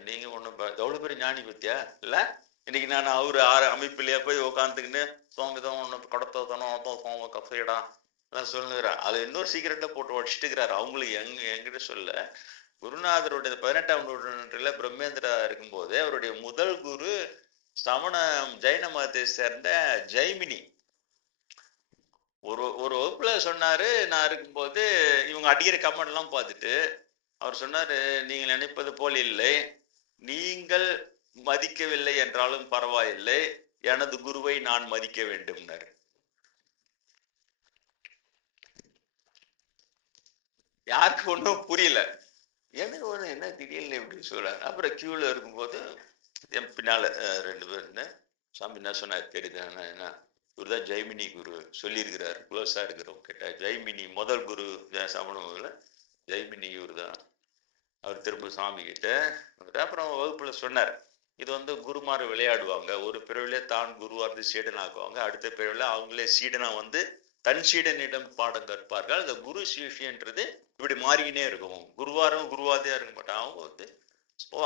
நீங்க ஒண்ணும் எவ்வளவு பெரிய ஞானி பத்தியா இல்ல. இன்னைக்கு நான் அவரு அமைப்பிலேயே போய் உட்காந்துக்கின்னு சுவாமி தான் ஒண்ணு கடத்தணும் கஃபைடா சொல்லுங்கிறார். அது இன்னொரு சீக்கிரட்டை போட்டு உடச்சிட்டுக்கிறாரு. அவங்களுக்கு எங்கிட்ட சொல்ல, குருநாதருடைய 18ஆம் நூற்றாண்டுல பிரம்மேந்திரா இருக்கும்போது அவருடைய முதல் குரு சமண ஜைன மதத்தை சேர்ந்த ஜெய்மினி. ஒரு வகுப்புல சொன்னாரு, நான் இருக்கும்போது இவங்க அடிக்கிற கமெண்ட் எல்லாம் பார்த்துட்டு அவர் சொன்னாரு, நீங்கள் நினைப்பது போல் இல்லை, நீங்கள் மதிக்கவில்லை என்றாலும் பரவாயில்லை, எனது குருவை நான் மதிக்க வேண்டும்னாரு. யாருக்கு ஒன்றும் புரியல. எனக்கு ஒண்ணு என்ன திடீர்னு எப்படி சொல்றாரு. அப்புறம் கியூல இருக்கும்போது என் பின்னால 2 பேர் சாமி என்ன சொன்னார் தெரியுது, என்ன இவருதான் ஜெய்மினி குரு சொல்லியிருக்கிறாரு, க்ளோஸா இருக்கிறவங்க கேட்டா. ஜெய்மினி முதல் குரு சமண ஜெய்மினி இவரு தான். அவர் திரும்ப சாமி கிட்ட அப்புறம் வகுப்புல சொன்னார், இது வந்து குருமார் விளையாடுவாங்க, ஒரு பிறவிலே தான் குருவா இருந்து சீடன் ஆக்குவாங்க, அடுத்த பிறவில அவங்களே சீடனா வந்து தன் சீடனிடம் பாடம் கற்பார்கள். அந்த குரு சிஷியன்றது இப்படி மாறிக்கினே இருக்கும். குருவாரும் குருவாதையா இருக்க மாட்டாங்க. அவங்க வந்து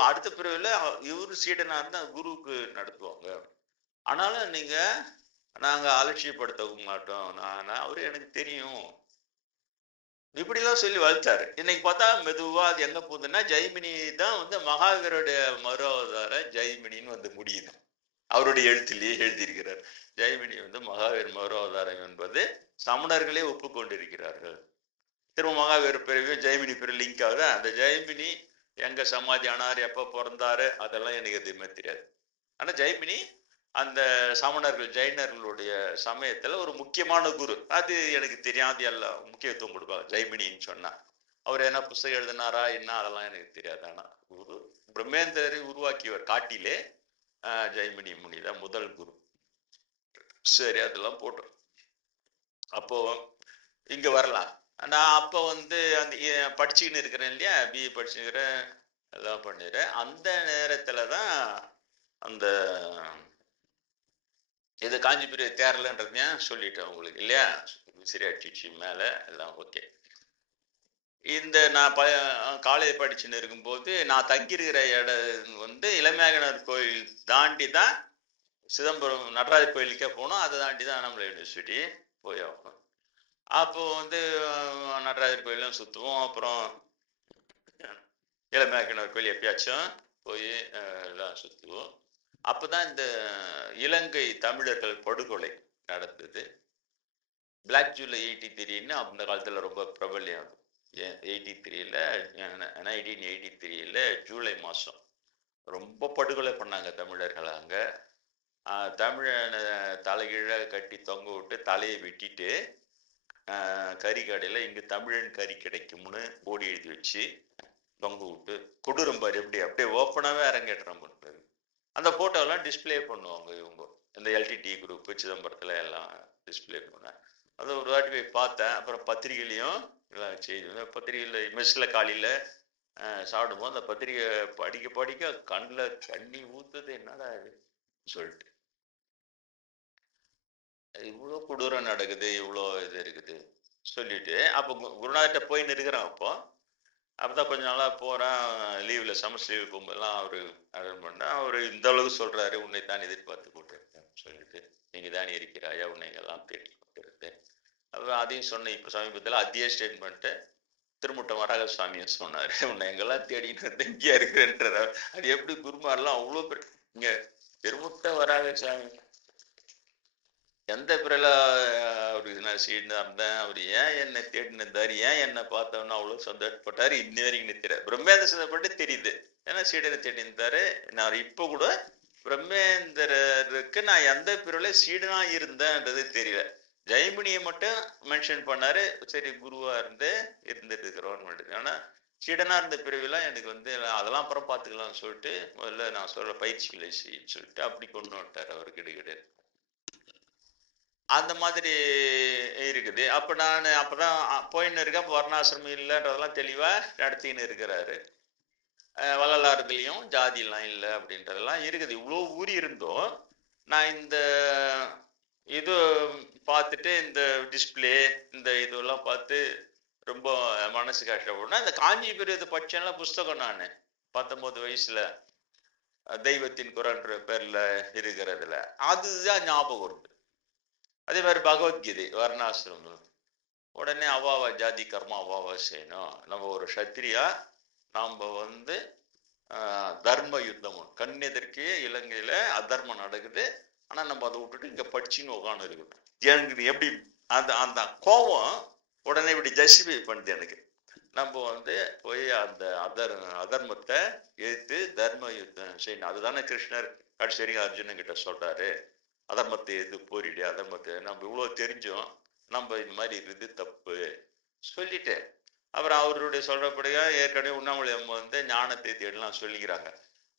அடுத்த பிறவில இவரு சீடனா இருந்தா குருவுக்கு நடத்துவாங்க. ஆனாலும் நீங்க நாங்க அலட்சியப்படுத்தவும் மாட்டோம், நான் அவரு எனக்கு தெரியும், இப்படிலாம் சொல்லி வளர்த்தாரு. இன்னைக்கு பார்த்தா மெதுவா அது எங்க போகுதுன்னா, ஜெய்மினி தான் வந்து மகாவீருடைய மறு அவதார ஜெய்மினின்னு வந்து முடியுது. அவருடைய எழுத்திலேயே எழுதியிருக்கிறார், ஜெய்மினி வந்து மகாவீர் மறு அவதாரம் என்பது சமணர்களே ஒப்புக்கொண்டிருக்கிறார்கள். திரும்ப மகாவீர் பிறகு ஜெய்மினி பிறகு லிங்க் ஆகுது. அந்த ஜெய்மினி எங்க சமாதி ஆனார், எப்ப பிறந்தாரு, அதெல்லாம் எனக்கு எதுவுமே தெரியாது. ஆனா ஜெய்மினி அந்த சமணர்கள் ஜெயினர்களுடைய சமயத்துல ஒரு முக்கியமான குரு, அது எனக்கு தெரியாது. எல்லாம் முக்கியத்துவம் கொடுப்பாங்க ஜெய்மினின்னு சொன்னா. அவர் என்ன புத்தகம் எழுதினாரா என்ன அதெல்லாம் எனக்கு தெரியாது. ஆனா குரு பிரம்மேந்திரரை உருவாக்கியவர் காட்டிலே ஜெய்மினி முனிதான் முதல் குரு. சரி, அதெல்லாம் போட்டோம். அப்போ இங்க வரலாம். நான் அப்ப வந்து அந்த படிச்சுக்கின்னு இருக்கிறேன் இல்லையா, பிஏ படிச்சுக்கிறேன், எல்லாம் பண்ணிடுறேன். அந்த நேரத்துலதான் அந்த இது காஞ்சிபுரிய தேரலன்றது சொல்லிட்டேன் உங்களுக்கு இல்லையா, சரியாச்சு மேல எல்லாம் ஓகே. இந்த நான் காலேஜ் படிச்சுன்னு இருக்கும்போது நான் தங்கியிருக்கிற இடம் வந்து இளமேகனர் கோயில் தாண்டி தான் சிதம்பரம் நடராஜர் கோயிலுக்கே போனோம், அதை தாண்டி தான் அண்ணாமலை யூனிவர்சிட்டி போய் ஆகணும். அப்போ வந்து நடராஜர் கோயிலும் சுற்றுவோம், அப்புறம் இளமேகனர் கோயில் எப்பயாச்சும் போய் எல்லாம் சுற்றுவோம். அப்போதான் இந்த இலங்கை தமிழர்கள் படுகொலை நடந்தது. பிளாக் ஜூலை 83ன்னு அந்த காலத்தில் ரொம்ப பிரபல்யம். 83ல 1983ல ஜூலை மாதம் ரொம்ப படுகொலை பண்ணாங்க தமிழர்கள். அங்கே தமிழனை தலைகீழ கட்டி தொங்க விட்டு தலையை வெட்டிட்டு கறி கடையில் இங்கே தமிழன் கறி கிடைக்கும்னு போடி எழுதி வச்சு தொங்க விட்டு கொடூரம் பாரு, எப்படி அப்படியே ஓப்பனாகவே அரங்கேற்றம் பண்ணுறது. அந்த ஃபோட்டோலாம் டிஸ்பிளே பண்ணுவாங்க இவங்க, இந்த எல்டிடி குரூப் சிதம்பரத்தில் எல்லாம் டிஸ்பிளே பண்ணேன். அதை ஒரு வாட்டி போய் பார்த்தேன். அப்புறம் பத்திரிகையிலையும் எல்லாம் செய்தி, பத்திரிகையில் மெஸ்ஸில் காலையில் சாப்பிடும்போது அந்த பத்திரிகை படிக்க படிக்க கண்ணில் தண்ணி ஊற்றுது, என்னடா இது சொல்லிட்டு, இவ்வளோ கொடூரம் நடக்குது, இவ்வளோ இது இருக்குது சொல்லிட்டு. அப்போ குருநாதர்கிட்ட போயின்னு இருக்கிறேன். அப்போதான் கொஞ்சம் நாளா போகிறேன், லீவில் செமஸ்டர் லீவு போகும்போதெல்லாம் அவர் அட்டன் பண்ணேன். அவர் இந்த அளவுக்கு சொல்கிறாரு, உன்னை தான் எதிர்பார்த்து கொண்டிருக்கேன் சொல்லிட்டு, நீங்கள் தான் இருக்கிறாயா, உன்னை எல்லாம் தேடி கொண்டிருந்தேன். அப்புறம் அதையும் சொன்னேன். இப்போ சமீபத்தில் அதே ஸ்டேட்மெண்ட்டு திருமுட்டம் வராக சுவாமியை சொன்னார், உன்னை எங்கெல்லாம் தேடிட்டு இருந்த இங்கேயா இருக்கிறேன்ற. அது எப்படி குருமாரெல்லாம் அவ்வளோ பேர் இங்கே திருமுட்ட வராக சாமி எந்த பிறல அவருக்கு நான் சீடா இருந்தேன், அவர் ஏன் என்னை தேடின்னு இருந்தாரு, ஏன் என்னை பார்த்தோன்னா அவ்வளோ சந்தோஷப்பட்டாரு, இன்ன வரைக்கும் நிற்கிற பிரம்மேந்திர சந்தப்பட்டு தெரியுது. ஏன்னா சீடனை தேடி இருந்தாரு. நான் இப்போ கூட பிரம்மேந்திரருக்கு நான் எந்த பிறல சீடனா இருந்தேன்றது தெரியல. ஜெய்மினியை மட்டும் மென்ஷன் பண்ணாரு, சரி குருவா இருந்துட்டு இருக்கிறோன்னு மட்டும். ஆனா சீடனா இருந்த பிறவிலாம் எனக்கு வந்து அதெல்லாம் அப்புறம் பார்த்துக்கலாம்னு சொல்லிட்டு முதல்ல நான் சொல்ற பயிற்சிகளை செய்யன்னு சொல்லிட்டு அப்படி கொண்டு வந்துட்டார் அவர் கிடுகிடு. அந்த மாதிரி இருக்குது. அப்ப நான் அப்பதான் போயின்னு இருக்கேன். அப்ப வர்ணாசிரமம் இல்லைன்றதெல்லாம் தெளிவா நடத்தின்னு இருக்கிறாரு. வள்ளலாறுகளையும் ஜாதியெல்லாம் இல்லை அப்படின்றதெல்லாம் இருக்குது. இவ்வளோ ஊறி இருந்தோம். நான் இந்த இது பார்த்துட்டு இந்த டிஸ்பிளே இந்த இதெல்லாம் பார்த்து ரொம்ப மனசு கஷ்டப்படும். இந்த காஞ்சி பெரியது பட்சம்லாம் புஸ்தகம் நான் 19 வயசுல தெய்வத்தின் குரல்ன்ற பேர்ல இருக்கிறதுல அதுதான் ஞாபகம் வருது. அதே மாதிரி பகவத்கீதை வர்ணாசிரமம் உடனே அவாவா ஜாதி கர்மா அவாவா செய்யணும். நம்ம ஒரு சத்திரியா நாம தர்ம யுத்தம் கண்ணெதிர்க்கே இலங்கையில அதர்மம் நடக்குது. ஆனா நம்ம அதை விட்டுட்டு இங்க படிச்சுன்னு உட்காந்து இருக்குது. எனக்கு எப்படி அந்த அந்த கோபம் உடனே இப்படி ஜஸ்டிஃபை பண்ணுது எனக்கு. நம்ம போய் அந்த அதர்மத்தை எதிர்த்து தர்ம யுத்தம் செய்யணும். அதுதானே கிருஷ்ணர் கடைசி வரைக்கும் அர்ஜுனன் கிட்ட சொல்றாரு, அதர்மத்தை எதிர்த்து போரிடு. அதர்மத்தை நம்ம இவ்வளவு தெரிஞ்சோம் நம்ம இந்த மாதிரி இருக்குது தப்பு சொல்லிட்டு, அப்புறம் அவருடைய சொல்றபடியா ஏற்கனவே உண்ணாமலை ஞானத்தை தேடலாம் சொல்லிக்கிறாங்க.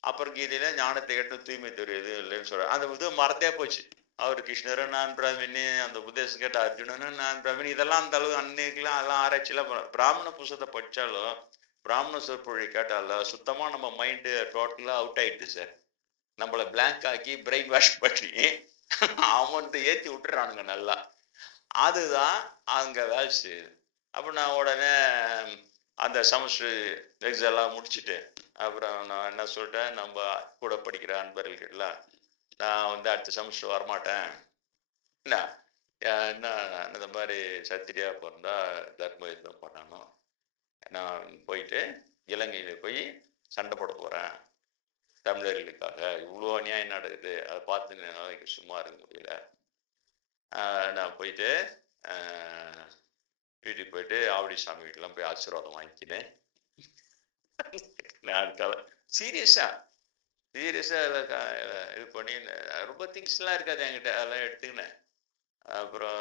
அப்புறம் கீதையில ஞானத்தை கேட்டு தூய்மை தெரிய எதுவும் இல்லைன்னு சொல்றாரு. அந்த இது மறந்தே போச்சு. அவர் கிருஷ்ணரும் நான் பிராமினி, அந்த உபதேசம் கேட்ட அர்ஜுனனும் நான் பிராமினி, இதெல்லாம் அந்த அளவு அன்னைக்கெல்லாம் அதெல்லாம் ஆராய்ச்சியெல்லாம் பிராமண புஸ்தத்தை படிச்சாலும் பிராமண சொற்பொழி கேட்டாலும் சுத்தமா நம்ம மைண்டு டோட்டலா அவுட் ஆயிட்டு சார். நம்மள பிளாங்க் ஆக்கி பிரெயின் வாஷ் பண்ணி அவன் ஏத்தி விட்டுறானுங்க நல்லா. அதுதான் அங்க வேலை செய்யுது. அப்ப நான் உடனே அந்த செமஸ்டர் எக்ஸாம் முடிச்சுட்டு அப்புறம் நான் என்ன சொல்லிட்டேன், நம்ம கூட படிக்கிற அன்பர்கள்லாம் நான் அடுத்த செமஸ்டர் வரமாட்டேன், என்ன இந்த மாதிரி சத்திரியா பிறந்தா தர்ம யுத்தம் பண்ணணும், நான் போயிட்டு இலங்கையில போய் சண்டை போட போறேன் தமிழர்களுக்காக, இவ்வளோ அநியாயம் நடக்குது, அதை பார்த்து நாளைக்கு சும்மா இருக்க முடியல, நான் போயிட்டு வீட்டுக்கு போயிட்டு ஆவடி சாமி வீட்டுலாம் போய் ஆசீர்வாதம் வாங்கிக்கினேன். நான் சீரியஸா இது பண்ணி ரொம்ப திங்ஸ்லாம் இருக்காது என்கிட்ட, அதெல்லாம் எடுத்துக்கினேன். அப்புறம்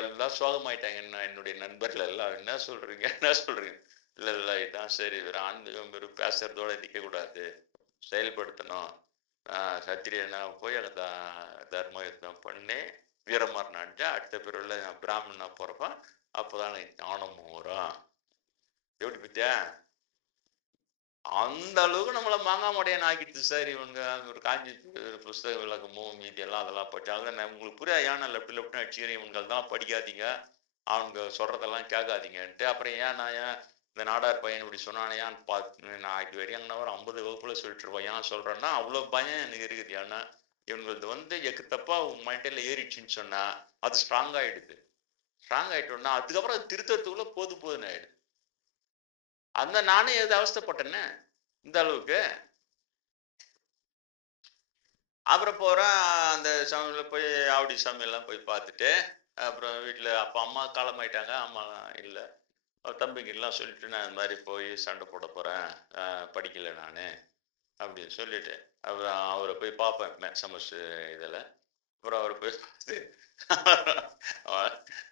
எல்லாம் சோகமாயிட்டாங்க. என்னுடைய நண்பர்கள் எல்லாம் என்ன சொல்றீங்க இல்லை இதான் சரி, ஆன்மீகம் வெறும் பேசுறதோட நிற்க கூடாது, செயல்படுத்தணும். சத்திரியனா போய் அந்த தர்ம யுத்தம் பண்ணி வீரமரணான்ட்டு அடுத்த பிறகுல நான் பிராமணனா போறப்ப அப்போதான் ஞானமும் வரும். எப்படி பத்தியா அந்த அளவுக்கு நம்மள மாங்காமடையன் ஆக்கிடுது சார் இவங்க. ஒரு காஞ்சி புஸ்தக விளக்கமும் மீதி எல்லாம் அதெல்லாம் படிச்சாங்க. உங்களுக்கு புரியா ஏன் லெப்ட் லெப்ட்னு அடிச்சுக்கிறேன், இவங்கள்தான் படிக்காதீங்க, அவங்க சொல்றதெல்லாம் கேட்காதீங்கன்ட்டு. அப்புறம் ஏன் இந்த நாடார் பையன் இப்படி சொன்னானே பார்த்து நான் இது வரையும் ஒரு 50 வகுப்புல சொல்லிட்டு இருப்பேன். ஏன் சொல்றேன்னா அவ்வளவு பயம் எனக்கு இருக்குது. ஏன்னா இவங்களது எக்கு தப்பா மைண்டில் ஏறிடுச்சுன்னு சொன்னா அது ஸ்ட்ராங் ஆயிடுது. ஸ்ட்ராங் ஆயிட்டோம்னா அதுக்கப்புறம் அது திருத்தறதுக்குள்ள போதுன்னு ஆயிடுது. அந்த நானே எது அவஸ்தைப்பட்டேன்னு இந்த அளவுக்கு. அப்புறம் போறேன் அந்த சாமியில போய் ஆவடி சாமியெல்லாம் போய் பார்த்துட்டு அப்புறம் வீட்டுல அப்பா அம்மா காலமாயிட்டாங்க, அம்மா இல்லை, தம்பிக்கு எல்லாம் சொல்லிட்டு நான் இந்த மாதிரி போய் சண்டை போட போறேன், படிக்கல நானு அப்படின்னு சொல்லிட்டு அப்புறம் அவரை போய் பார்ப்பேன் செமஸ்டர் இதில். அப்புறம் அவரை போய் பார்த்து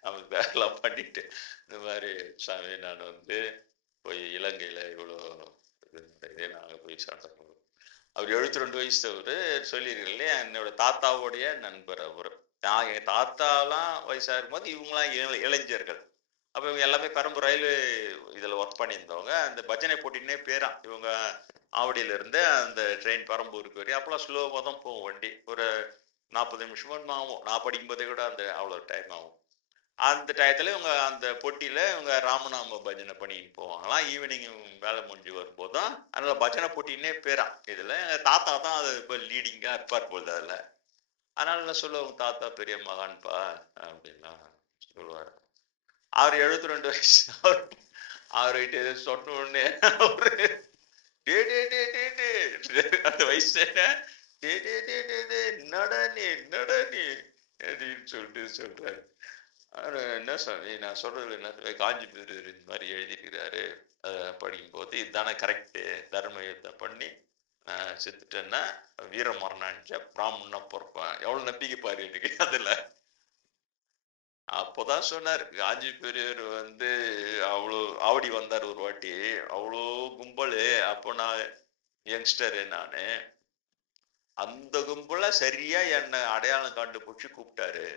அவனுக்கு வேலைலாம் பண்ணிட்டு இந்த மாதிரி சாமி நான் போய் இலங்கையில இவ்வளோ இதே நாங்கள் போய் சண்டை போடுவோம். அவர் 72 வயசு அவரு சொல்லியிருக்கேன் இல்லையா, என்னோட தாத்தாவுடைய நண்பர் அவரு. எங்க தாத்தாலாம் வயசா இருக்கும்போது இவங்களாம் இளைஞர்கள். அப்ப இவங்க எல்லாமே பெரம்பூர் ரயில்வே இதுல ஒர்க் பண்ணியிருந்தவங்க. அந்த பஜனை போட்டின்னே பேரா இவங்க ஆவடியில இருந்து அந்த ட்ரெயின் பெரம்பூருக்கு வரையும் அப்பெல்லாம் ஸ்லோவாக தான் போகும் வண்டி, ஒரு 40 நிமிஷம் ஆகும். நான் படிக்கும் போதே கூட அந்த அவ்வளோ டைம் ஆகும். அந்த டயத்துல இவங்க அந்த போட்டியில இவங்க ராமநாம பஜனை பண்ணிட்டு போவாங்களாம். ஈவினிங் வேலை முடிஞ்சு வரும்போது தான் அதனால பஜனை போட்டின்னே பேரா. இதுல எங்க தாத்தா தான் அது இப்போ லீடிங்கா இருப்பார் போகுது அதுல. அதனால என்ன சொல்லுவாங்க, தாத்தா பெரிய மகான்பா அப்படின்னா சொல்லுவாரு. அவர் 72 வயசு. அவர்கிட்ட சொன்ன உடனே அவரு அந்த வயசு என்னடா நீ அப்படின்னு சொல்லிட்டு சொல்றாரு. என்ன சாமி நான் சொல்றது என்ன, காஞ்சி பேர் இந்த மாதிரி எழுதியிருக்கிறாரு, படிக்கும் போது இதுதானே கரெக்டு, தர்ம யுத்தம் பண்ணி செத்துட்டேன்னா வீர மரணான்ச்சா பிராமணனா பொறுப்பேன். எவ்வளவு நம்பிக்கை பாரு எனக்கு அதுல. அப்போதான் சொன்னார் காஞ்சி பெரியவர் அவ்வளோ ஆவடி வந்தார் ஒரு வாட்டி, அவ்வளோ கும்பல். அப்போ நான் யங்ஸ்டரு நானு, அந்த கும்பல சரியா என்னை அடையாளம் கண்டுபிடிச்சு கூப்பிட்டாரு.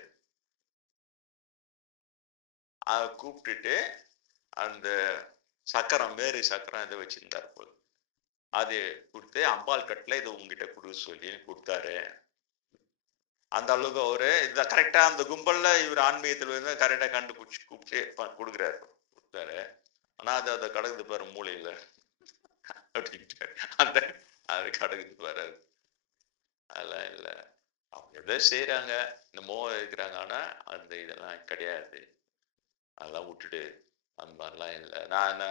கூப்பிட்டுட்டு அந்த சக்கரம் மேரு சக்கரம் இதை வச்சிருந்தார் போல, அது கொடுத்து அம்பாள் கட்டில இதை உங்ககிட்ட கொடுக்க சொல்லி கொடுத்தாரு. அந்த அளவுக்கு அவரு இந்த கரெக்டா அந்த கும்பல்ல இவர் ஆன்மீகத்துல இருந்து கரெக்டா கண்டுபிடிச்சு கூப்பிட்டு கொடுத்தாரு. ஆனா அதை கடக்குது பாரு மூளையில அப்படின்ட்டு அந்த அது கடக்குது பாரு. அதெல்லாம் இல்லை, அவங்க எதோ செய்யறாங்க, இந்த மோகம் இருக்கிறாங்க, ஆனா அந்த இதெல்லாம் கிடையாது, அதெல்லாம் விட்டுடு, அந்த மாதிரிலாம் இல்லை. நான் என்ன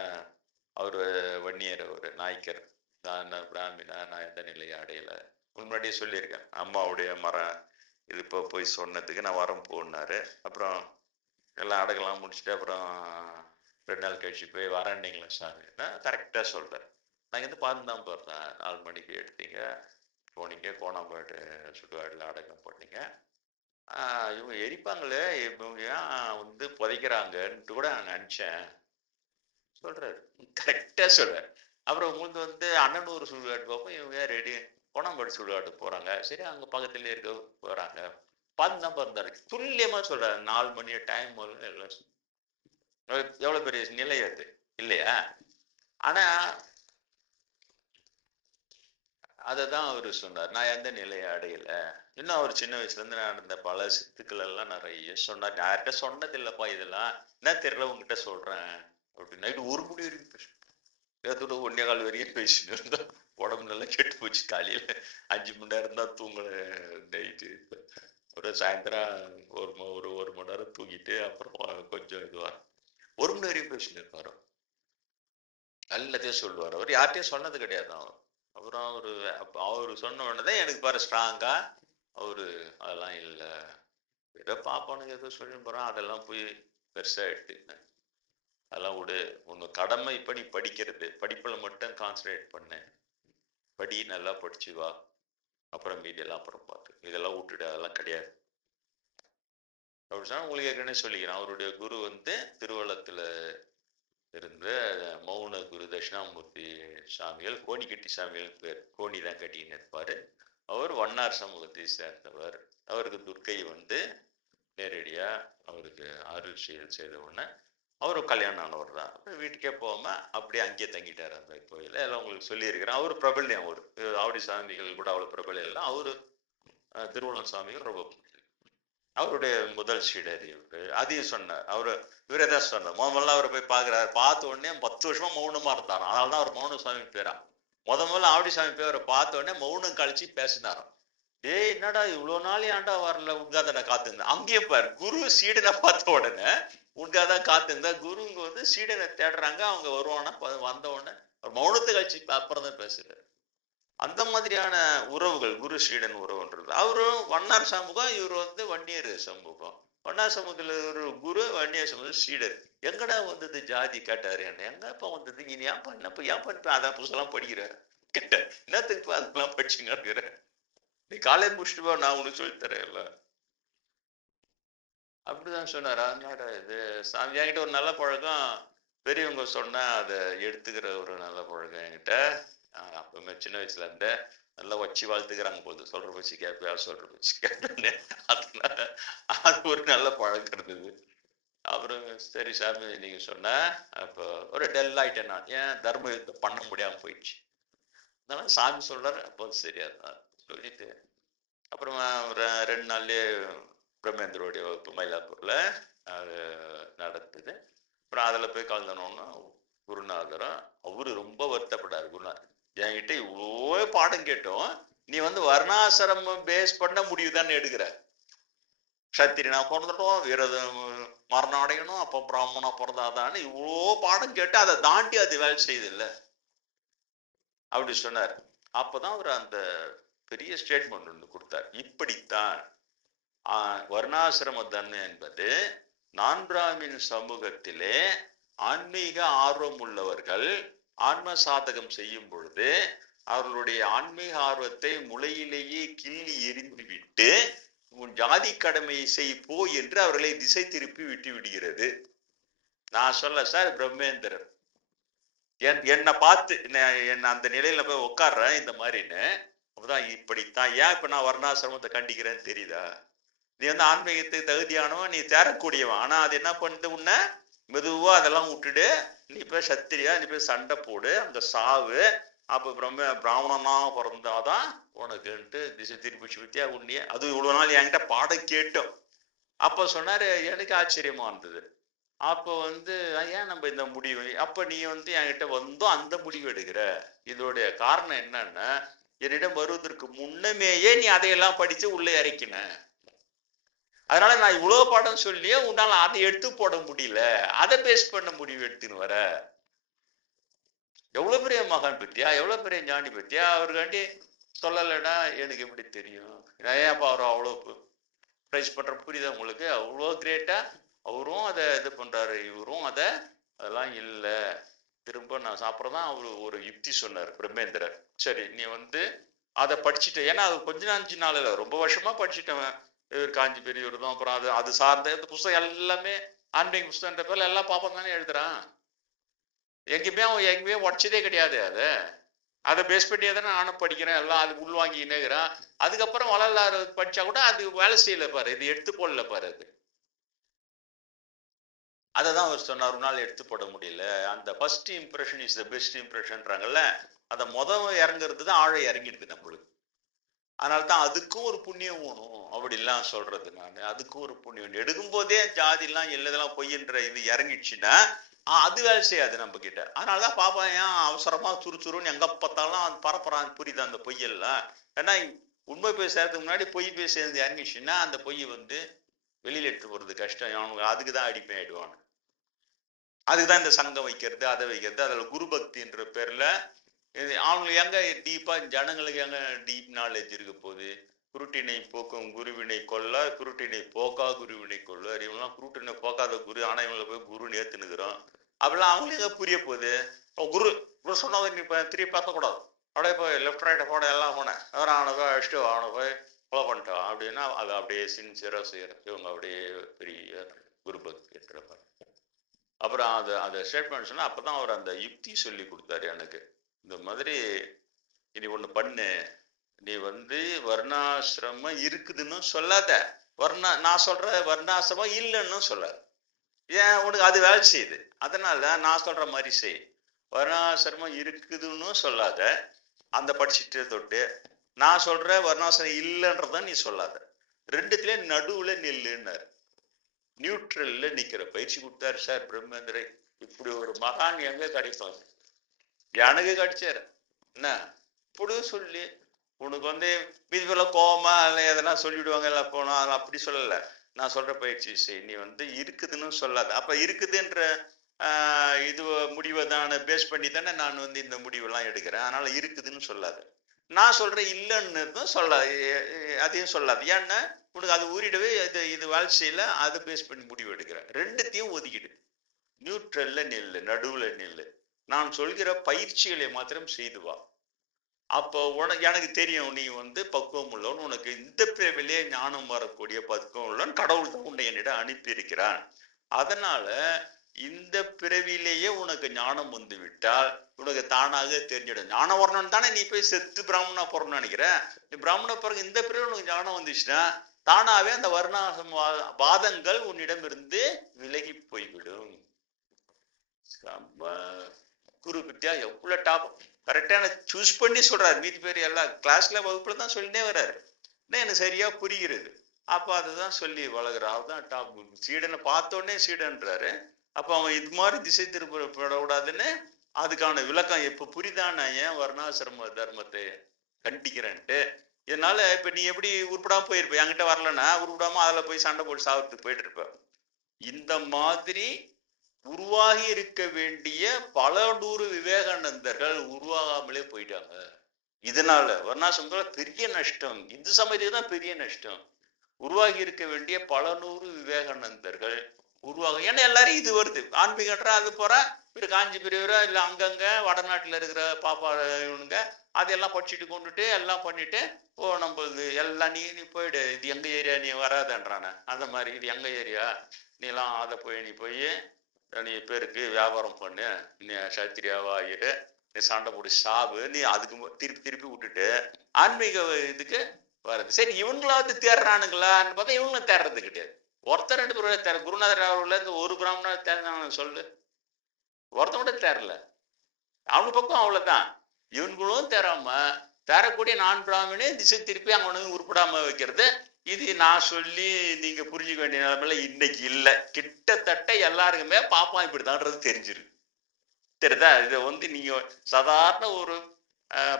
அவரு வன்னியர், ஒரு நாய்க்கர், நான் என்ன பிராமினா, நான் எந்த நிலையை அடையலை. முன்னாடியே சொல்லியிருக்கேன், அம்மாவுடைய மரம் இது இப்போ போய் சொன்னதுக்கு நான் வரம் போனாரு. அப்புறம் எல்லாம் அடகெல்லாம் முடிச்சுட்டு அப்புறம் 2 நாள் கழிச்சு போய் வரேன்னீங்களா சாமின்னா கரெக்டாக சொல்கிறேன். நான் இங்கேருந்து பார்த்து தான் போகிறேன், 4 மணிக்கு எடுத்தீங்க போனீங்க, கோணாம்பேட்டு சுடுகாடில் அடக்கம் போட்டீங்க, இவங்க எரிப்பாங்களே இவங்க ஏன் வந்து புதைக்கிறாங்கன்ட்டு கூட நான் நினச்சேன் சொல்கிறாரு, கரெக்டாக சொல்கிறார். அப்புறம் உங்களுக்கு வந்து அண்ணனூர் சுடுகாடு பார்ப்போம், இவங்க ரெடி கோணாம்பேட்டு சுடுகாடு போகிறாங்க, சரி அங்கே பக்கத்துலேயே இருக்க போகிறாங்க, பார்த்து தான் பிறந்தாரு, துல்லியமாக சொல்கிறாரு. 4 மணி டைம் எல்லாம் எவ்வளோ பெரிய நிலை அது இல்லையா? ஆனால் அதை தான் அவர் சொன்னார், நான் எந்த நிலையை அடையல. இன்னும் அவர் சின்ன வயசுலேருந்து நான் நடந்த பல சித்துக்கள் எல்லாம் நிறைய சொன்னார். யார்கிட்ட சொன்னதில்லைப்பா, இதெல்லாம் என்ன தெரியல உங்ககிட்ட சொல்கிறேன் அப்படின்னு. நைட்டு 1 மணி வரைக்கும் பேசும், ஏதோட 1:15 வரைக்கும் பேசிட்டு இருந்தோம். உடம்பு நல்லா கெட்டு போச்சு, காலையில் 5 மணி நேரம் தான் தூங்கல நைட்டு. ஒரு சாயந்தரம் ஒரு மணி நேரம் தூங்கிட்டு அப்புறம் கொஞ்சம் இதுவாக 1 மணி வரைக்கும் பேசிட்டு இருப்பார். எல்லாத்தையும் சொல்லுவார். அவர் யார்கிட்டயும் சொன்னது கிடையாது. அப்புறம் அவரு சொன்ன உடனே தான் எனக்கு பாரு ஸ்ட்ராங்கா அவரு அதெல்லாம் இல்லை, ஏதோ பாப்பானுங்க ஏதோ சொல்லி போறான், அதெல்லாம் போய் பெருசா எடுத்துக்கிட்டேன். அதெல்லாம் விடு, உங்க கடமை இப்ப நீ படிக்கிறது, படிப்புல மட்டும் கான்சன்ட்ரேட் பண்ணு, படி, நல்லா படிச்சு வா, அப்புறம் மீதியெல்லாம் அப்புறம் பார்த்து, இதெல்லாம் விட்டுடு, அதெல்லாம் கிடையாது அப்படி சொன்னா. உங்களுக்கு ஏற்கனவே சொல்லிக்கிறேன், அவருடைய குரு வந்து திருவள்ளத்துல இருந்த மௌன குரு தட்சிணாமூர்த்தி சாமிகள், கோணி கட்டி சாமிகள் பேர், கோணி தான் கட்டின்னு இருப்பாரு. அவர் வண்ணார் சமூகத்தை சேர்ந்தவர். அவருக்கு துர்க்கை வந்து நேரடியா அவருக்கு அருள் செய்த உடனே அவரு கல்யாணம் ஆனவர் தான். வீட்டுக்கே போகாம அப்படியே அங்கேயே தங்கிட்டார் அந்த கோயில. எல்லாம் உங்களுக்கு சொல்லியிருக்கிறேன். அவரு பிரபல்யம், அவரு ஆவடி சாமிகள் கூட அவ்வளவு பிரபலம் இல்லை, அவரு திருவள்ளம் சாமிகள் ரொம்ப அவருடைய முதல் சீடர் இவரு. அதையும் சொன்னார் அவரு, இவரே தான் சொன்னார். முதல்ல அவரை போய் பாக்குறாரு, பார்த்த உடனே 10 வருஷமா மௌனமா இருந்தாராம், அதனாலதான் அவர் மௌன சாமி பேரா. முதல்ல ஆவடி சாமி பேரை பார்த்த உடனே மௌனம் கழிச்சு பேசினாராம். டேய் என்னடா இவ்வளவு நாள் ஏன்டா வரல, உட்காத காத்திருந்தேன். அங்கேயும் பாரு, குரு சீடனை பார்த்த உடனே உட்காதான் காத்திருந்தா. குருங்க வந்து சீடனை தேடுறாங்க, அவங்க வருவானா, வந்த உடனே மௌனத்தை கழிச்சு அப்புறம் தான் பேசுறாரு. அந்த மாதிரியான உறவுகள் குரு ஸ்ரீடன் உறவுன்றது. அவரும் வண்ணார் சமூகம், இவர் வந்து வன்னியர் சமூகம். வண்ணார் சமூகத்துல ஒரு குரு, வன்னியர் சமூகம் ஸ்ரீடர். எங்கடா வந்தது ஜாதி கேட்டாரு என்ன, எங்கப்பா வந்தது, நீ ஏன் பண்ணப்ப ஏன் பண்ண அதான் புதுசெல்லாம் படிக்கிற கேட்டார். என்னத்துக்கு அதெல்லாம் படிச்சுங்கிற, நீ காலேஜ் முடிச்சுட்டு நான் உனக்கு சொல்லித்தரேன் எல்லாம் அப்படிதான் சொன்னாரா. என்னடா இது சாமி, என்கிட்ட ஒரு நல்ல பழக்கம், பெரியவங்க சொன்னா அதை எடுத்துக்கிற ஒரு நல்ல பழக்கம் என்கிட்ட. அப்பவுமே சின்ன வயசுல இருந்த நல்லா வச்சு வாழ்த்துக்கிறாங்க போது, சொல்ற பச்சு கேட்பா, சொல்ற பச்சு கேட்டேன். அதனால அது ஒரு நல்ல பழக்கம் இருந்தது. அப்புறம் சரி சாமி நீங்க சொன்ன, அப்போ ஒரு டெல் ஆயிட்டேன் நான், ஏன் தர்ம யுத்தம் பண்ண முடியாம போயிடுச்சு. அதனால சாமி சொல்றாரு, அப்போ சரியா தான் சொல்லிட்டு அப்புறமா ஒரு 2 நாள்லயே பிரம்மேந்திரோடைய வகுப்பு மயிலாப்பூர்ல அது நடத்துது. அப்புறம் அதுல போய் கலந்தனோன்னா குருநாதரும் அவரு ரொம்ப வருத்தப்படாரு. குருநாதர், என்கிட்ட இவ்வளோ பாடம் கேட்டோம், நீ வந்து வர்ணாசிரமம் பேஸ் பண்ண முடிவுதான்னு எடுக்கிற, சத்திரியனா பிறந்துட்டோம், விரதம் மரணம் அடையணும், அப்போ பிராமணா பிறந்தாதான்னு இவ்வளோ பாடம் கேட்டு அதை தாண்டி அது வேலை செய்யுது இல்லை அப்படி சொன்னார். அப்பதான் அவர் அந்த பெரிய ஸ்டேட்மெண்ட் ஒன்று கொடுத்தார். இப்படித்தான் வர்ணாசிரம தர்மம் என்பது நான் பிராமின் சமூகத்திலே ஆன்மீக ஆர்வம் உள்ளவர்கள் ஆன்ம சாதகம் செய்யும் பொழுது அவர்களுடைய ஆன்மீக ஆர்வத்தை முளையிலேயே கிள்ளி எரிந்து விட்டு உன் ஜாதி கடமையை செய்ப்போ என்று அவர்களை திசை திருப்பி விட்டு விடுகிறது. நான் சொல்ல சார், பிரம்மேந்திரர் என்னை பார்த்து என்ன அந்த நிலையில போய் உட்கார்றேன் இந்த மாதிரின்னு, அப்பதான் இப்படித்தான். ஏன் இப்ப நான் வர்ணாசிரமத்தை கண்டிக்கிறேன்னு தெரியுதா? நீ வந்து ஆன்மீகத்துக்கு தகுதியானவன், நீ தேரக்கூடியவன். ஆனா அது என்ன பண்ணுது, உன்னை மெதுவா அதெல்லாம் விட்டுடு, நீ போய் சத்திரியா, நீ போய் சண்டை போடு, அந்த சாவு, அப்ப பிராமணனா பிறந்தாதான் உனக்குன்ட்டு திசை திருப்பி வித்தியா உன்னைய. அது இவ்வளவு நாள் என்கிட்ட பாடம் கேட்டோம். அப்ப சொன்னாரு, எனக்கு ஆச்சரியமா இருந்தது. அப்போ வந்து ஏன் நம்ம இந்த முடிவு, அப்ப நீ வந்து என்கிட்ட வந்தோம் அந்த முடிவு எடுக்கிற, இதோடைய காரணம் என்னன்னா, என்னிடம் வருவதற்கு முன்னமேயே நீ அதையெல்லாம் படிச்சு உள்ள இறக்கின, அதனால நான் இவ்வளவு பாடம் சொல்லியே உன்னால அதை எடுத்து போட முடியல, அதை பேஸ் பண்ண முடிவு எடுத்துன்னு வர. எவ்வளவு பெரிய மகான் பத்தியா, எவ்வளவு பெரிய ஞானி பத்தியா, அவருக்காண்டி சொல்லலைன்னா எனக்கு எப்படி தெரியும்? ஏன்ப்பா அவர் அவ்வளவு பிரைஸ் பண்ற, புரியுதா உங்களுக்கு? அவ்வளோ கிரேட்டா அவரும் அதை இது பண்றாரு, இவரும் அதெல்லாம் இல்லை. திரும்ப நான் சாப்பிட்றதான் அவரு ஒரு யுக்தி சொன்னார் பிரம்மேந்திரர். சரி, நீ வந்து அதை படிச்சுட்ட, ஏன்னா அது கொஞ்ச நாள் நாள் இல்லை, ரொம்ப வருஷமா படிச்சுட்டவன். இவர் காஞ்சி பெரியவர் தான். அப்புறம் அது சார்ந்த புஸ்தகம் எல்லாமே ஆன்மீக புஸ்தகன்ற பேர்ல எல்லாம் பாப்பம் தானே எழுதுறான். எங்கேயுமே உடச்சதே கிடையாது. அதை பேஸ் பண்ணியே தானே நானும் படிக்கிறேன், எல்லாம் அது உள்வாங்கினேங்கிறான். அதுக்கப்புறம் வளர்லாறு படிச்சா கூட அது வேலை செய்யல பாரு, இது எடுத்து போடல பாரு. அதைதான் அவர் சொன்னார், ஒரு நாள் எடுத்து போட முடியல. அந்த first impression is the best இம்ப்ரெஷன்றாங்கல்ல, அதை இறங்குறது தான் ஆழ இறங்கிடுது நம்மளுக்கு. அதனால்தான் அதுக்கும் ஒரு புண்ணியம் வேணும் அப்படிலாம் சொல்றது. நான் அதுக்கும் ஒரு புண்ணியம் எடுக்கும் போதே ஜாதி எல்லாம் எல்லாதெல்லாம் பொய்ன்ற இது இறங்கிடுச்சுன்னா அது வேலை செய்யாது நம்ம கிட்ட. அதனாலதான் பாப்பா ஏன் அவசரமா சுறுசுறுன்னு எங்க பார்த்தாலும் பரப்புறான், புரியுது அந்த பொய்யெல்லாம். ஏன்னா உண்மை போய் சேர்றதுக்கு முன்னாடி பொய் போய் சேர்ந்து இறங்கிடுச்சுன்னா அந்த பொய் வந்து வெளியில எடுத்து போறது கஷ்டம். அவனுக்கு அதுக்குதான் அடிப்பேன் ஆயிடுவானு. அதுக்குதான் இந்த சங்கம் வைக்கிறது, அதை வைக்கிறது. அதுல குரு பக்தின்ற பேர்ல அவங்களுக்கு எங்க டீப்பா, ஜனங்களுக்கு எங்க டீப் நாலேஜ் இருக்க போகுது? குருட்டினை போக்கும் குருவினை கொல்ல, குருட்டினை போக்கா குருவினை கொள்ள. இவங்கெல்லாம் குருட்டினை போக்காத குரு, ஆனா இவங்களை போய் குருன்னு ஏத்துனுக்குறோம். அப்படிலாம் அவங்களுக்கு எங்க புரிய போகுது? குரு குரு சொன்னதை நீ திருப்பி பேசக்கூடாது, அப்படியே போய் லெஃப்ட் ரைட்டை போட எல்லாம் போனேன், அவனை போய் அடிச்சுட்டு அவனை போய் கொலை பண்ணிட்டான் அப்படின்னா அது அப்படியே சின்சியரா செய்யறது. இவங்க அப்படியே பெரிய குரு பக்தி இருக்கிற. அப்புறம் அதை ஸ்டேட்மெண்ட் சொன்னா அப்பதான் அவர் அந்த யுக்தி சொல்லி கொடுத்தாரு எனக்கு. இந்த மாதிரி இனி ஒண்ணு பண்ணு, நீ வந்து வர்ணாசிரமம் இருக்குதுன்னு சொல்லாத, நான் சொல்ற வர்ணாசிரமம் இல்லைன்னு சொல்லாத. ஏன்? உனக்கு அது வேலை செய்யுது, அதனால நான் சொல்ற மாதிரி செய். வர்ணாசிரமம் இருக்குதுன்னு சொல்லாத, அந்த படிச்சுட்டு தொட்டு நான் சொல்ற வர்ணாசிரமம் இல்லைன்றதான் நீ சொல்லாத, ரெண்டுத்துல நடுவுல நில்லுன்னாரு. நியூட்ரல்ல நிக்கிற பயிற்சி கொடுத்தாரு சார் பிரம்மேந்திரை. இப்படி ஒரு மகான் எங்க கிடைப்பாங்க? எனக்கு கிடைச்சாரு. என்ன இப்படி சொல்லி உனக்கு வந்து மீதி போல கோபமா இல்லை எதனா சொல்லிவிடுவாங்க எல்லாம் போனோம், அதெல்லாம் அப்படி சொல்லலை. நான் சொல்ற பயிற்சி செய், நீ வந்து இருக்குதுன்னு சொல்லாத. அப்ப இருக்குதுன்ற இது முடிவை தானே பேஸ் பண்ணி தானே நான் வந்து இந்த முடிவெல்லாம் எடுக்கிறேன். அதனால இருக்குதுன்னு சொல்லாது. நான் சொல்றேன் இல்லைன்னு சொல்லாது, அதையும் சொல்லாது. ஏன்னா உனக்கு அது ஊறிடவே இது வாழ்க்கையில அதை பேஸ் பண்ணி முடிவு எடுக்கிறேன். ரெண்டுத்தையும் ஒதுக்கிடு, நியூட்ரல்ல நில்லு, நடுவுல நில்லு. நான் சொல்கிற பயிற்சிகளை மாத்திரம் செய்து வா. அப்போ எனக்கு தெரியும் நீ வந்து பக்குவம் உள்ளவன், உனக்கு இந்த பிறவிலே ஞானம் வரக்கூடிய பக்குவம் உள்ளவன் கடவுள் தான் உன்னை என்னிடம் அனுப்பி இருக்கிறான். அதனால இந்த பிறவிலேயே உனக்கு ஞானம் வந்து விட்டால் உனக்கு தானாக தெரிஞ்சிடும். ஞானம் வரணும்னு தானே நீ போய் செத்து பிராமணா போறணும்னு நினைக்கிற. நீ பிராமண பிறகு இந்த பிறகு உனக்கு ஞானம் வந்துச்சுன்னா தானாவே அந்த வர்ணாசிரம வாதங்கள் உன்னிடம் இருந்து விலகி போய்விடும். குரு வித்யா எவ்வளவு டாப் கரெக்டான சூஸ் பண்ணி சொல்றாரு. மீதி பேர் எல்லாம் கிளாஸ்ல வகுப்புல தான் சொல்லிட்டே வர்றாரு, எனக்கு சரியா புரிகிறது. அப்ப அதுதான் சொல்லி வளர்க்குறான். அவர்தான் டாப். சீடனை பார்த்தோடனே சீடன்றாரு. அப்ப அவன் இது மாதிரி திசை திருப்பக்கூடாதுன்னு அதுக்கான விளக்கம் எப்ப புரிதான ஏன் வர்ணாசிரம தர்மத்தை கண்டிக்கிறேன்ட்டு. இதனால இப்ப நீ எப்படி உருப்படாம போயிருப்ப, என்கிட்ட வரலன்னா உருப்படாம அதுல போய் சண்டை போட்டு சாப்பிட்டு போயிட்டு இருப்ப. இந்த மாதிரி உருவாகி இருக்க வேண்டிய பல நூறு விவேகானந்தர்கள் உருவாகாமலே போயிட்டாங்க. இதனால வர்ணாசிரமத்துல பெரிய நஷ்டம், இந்து சமயத்துக்கு தான் பெரிய நஷ்டம். உருவாகி இருக்க வேண்டிய பல நூறு விவேகானந்தர்கள் உருவாக, ஏன்னா எல்லாரும் இது வருது ஆன்மீகன்றா அது போற இவரு காஞ்சி பெரியவரா இல்ல அங்கங்க வடநாட்டுல இருக்கிற பாப்பா இவனுங்க அதெல்லாம் படிச்சுட்டு கொண்டுட்டு எல்லாம் பண்ணிட்டு நம்மளுது எல்லாம் நீ போயிடு, இது எங்க ஏரியா நீ வராதன்றானே. அந்த மாதிரி இது எங்க ஏரியா, நீ எல்லாம் அதை போய் நீ போய் நீ பேருக்கு வியாபாரம் பண்ணு, நீ சத்திரியாவா ஆகிடு, நீ சண்டை போட்டு சாவு, நீ அதுக்கு திருப்பி விட்டுட்டு ஆன்மீக இதுக்கு வருது. சரி, இவங்களாவது தேர்றானுங்களான்னு பார்த்தா இவங்களும் தேர்றது கிடையாது. ஒருத்தர் 2 பேர் தேர். குருநாதர் அவர்கள இருந்து ஒரு பிராமணர் தேர்ந்தாங்க சொல்லு. ஒருத்த கூட தேரல. அவங்க பக்கம் அவ்வளவுதான். இவங்களும் தேராம தேரக்கூடிய நான் பிராமணே திசை திருப்பி அவனுக்கு உருப்படாம வைக்கிறது. இது நான் சொல்லி நீங்க புரிஞ்சுக்க வேண்டிய நிலைமையில இன்னைக்கு இல்லை. கிட்டத்தட்ட எல்லாருக்குமே பாப்பா இப்படிதான்றது தெரிஞ்சிருக்கு. தெரியுதா? இதை நீங்க சாதாரண ஒரு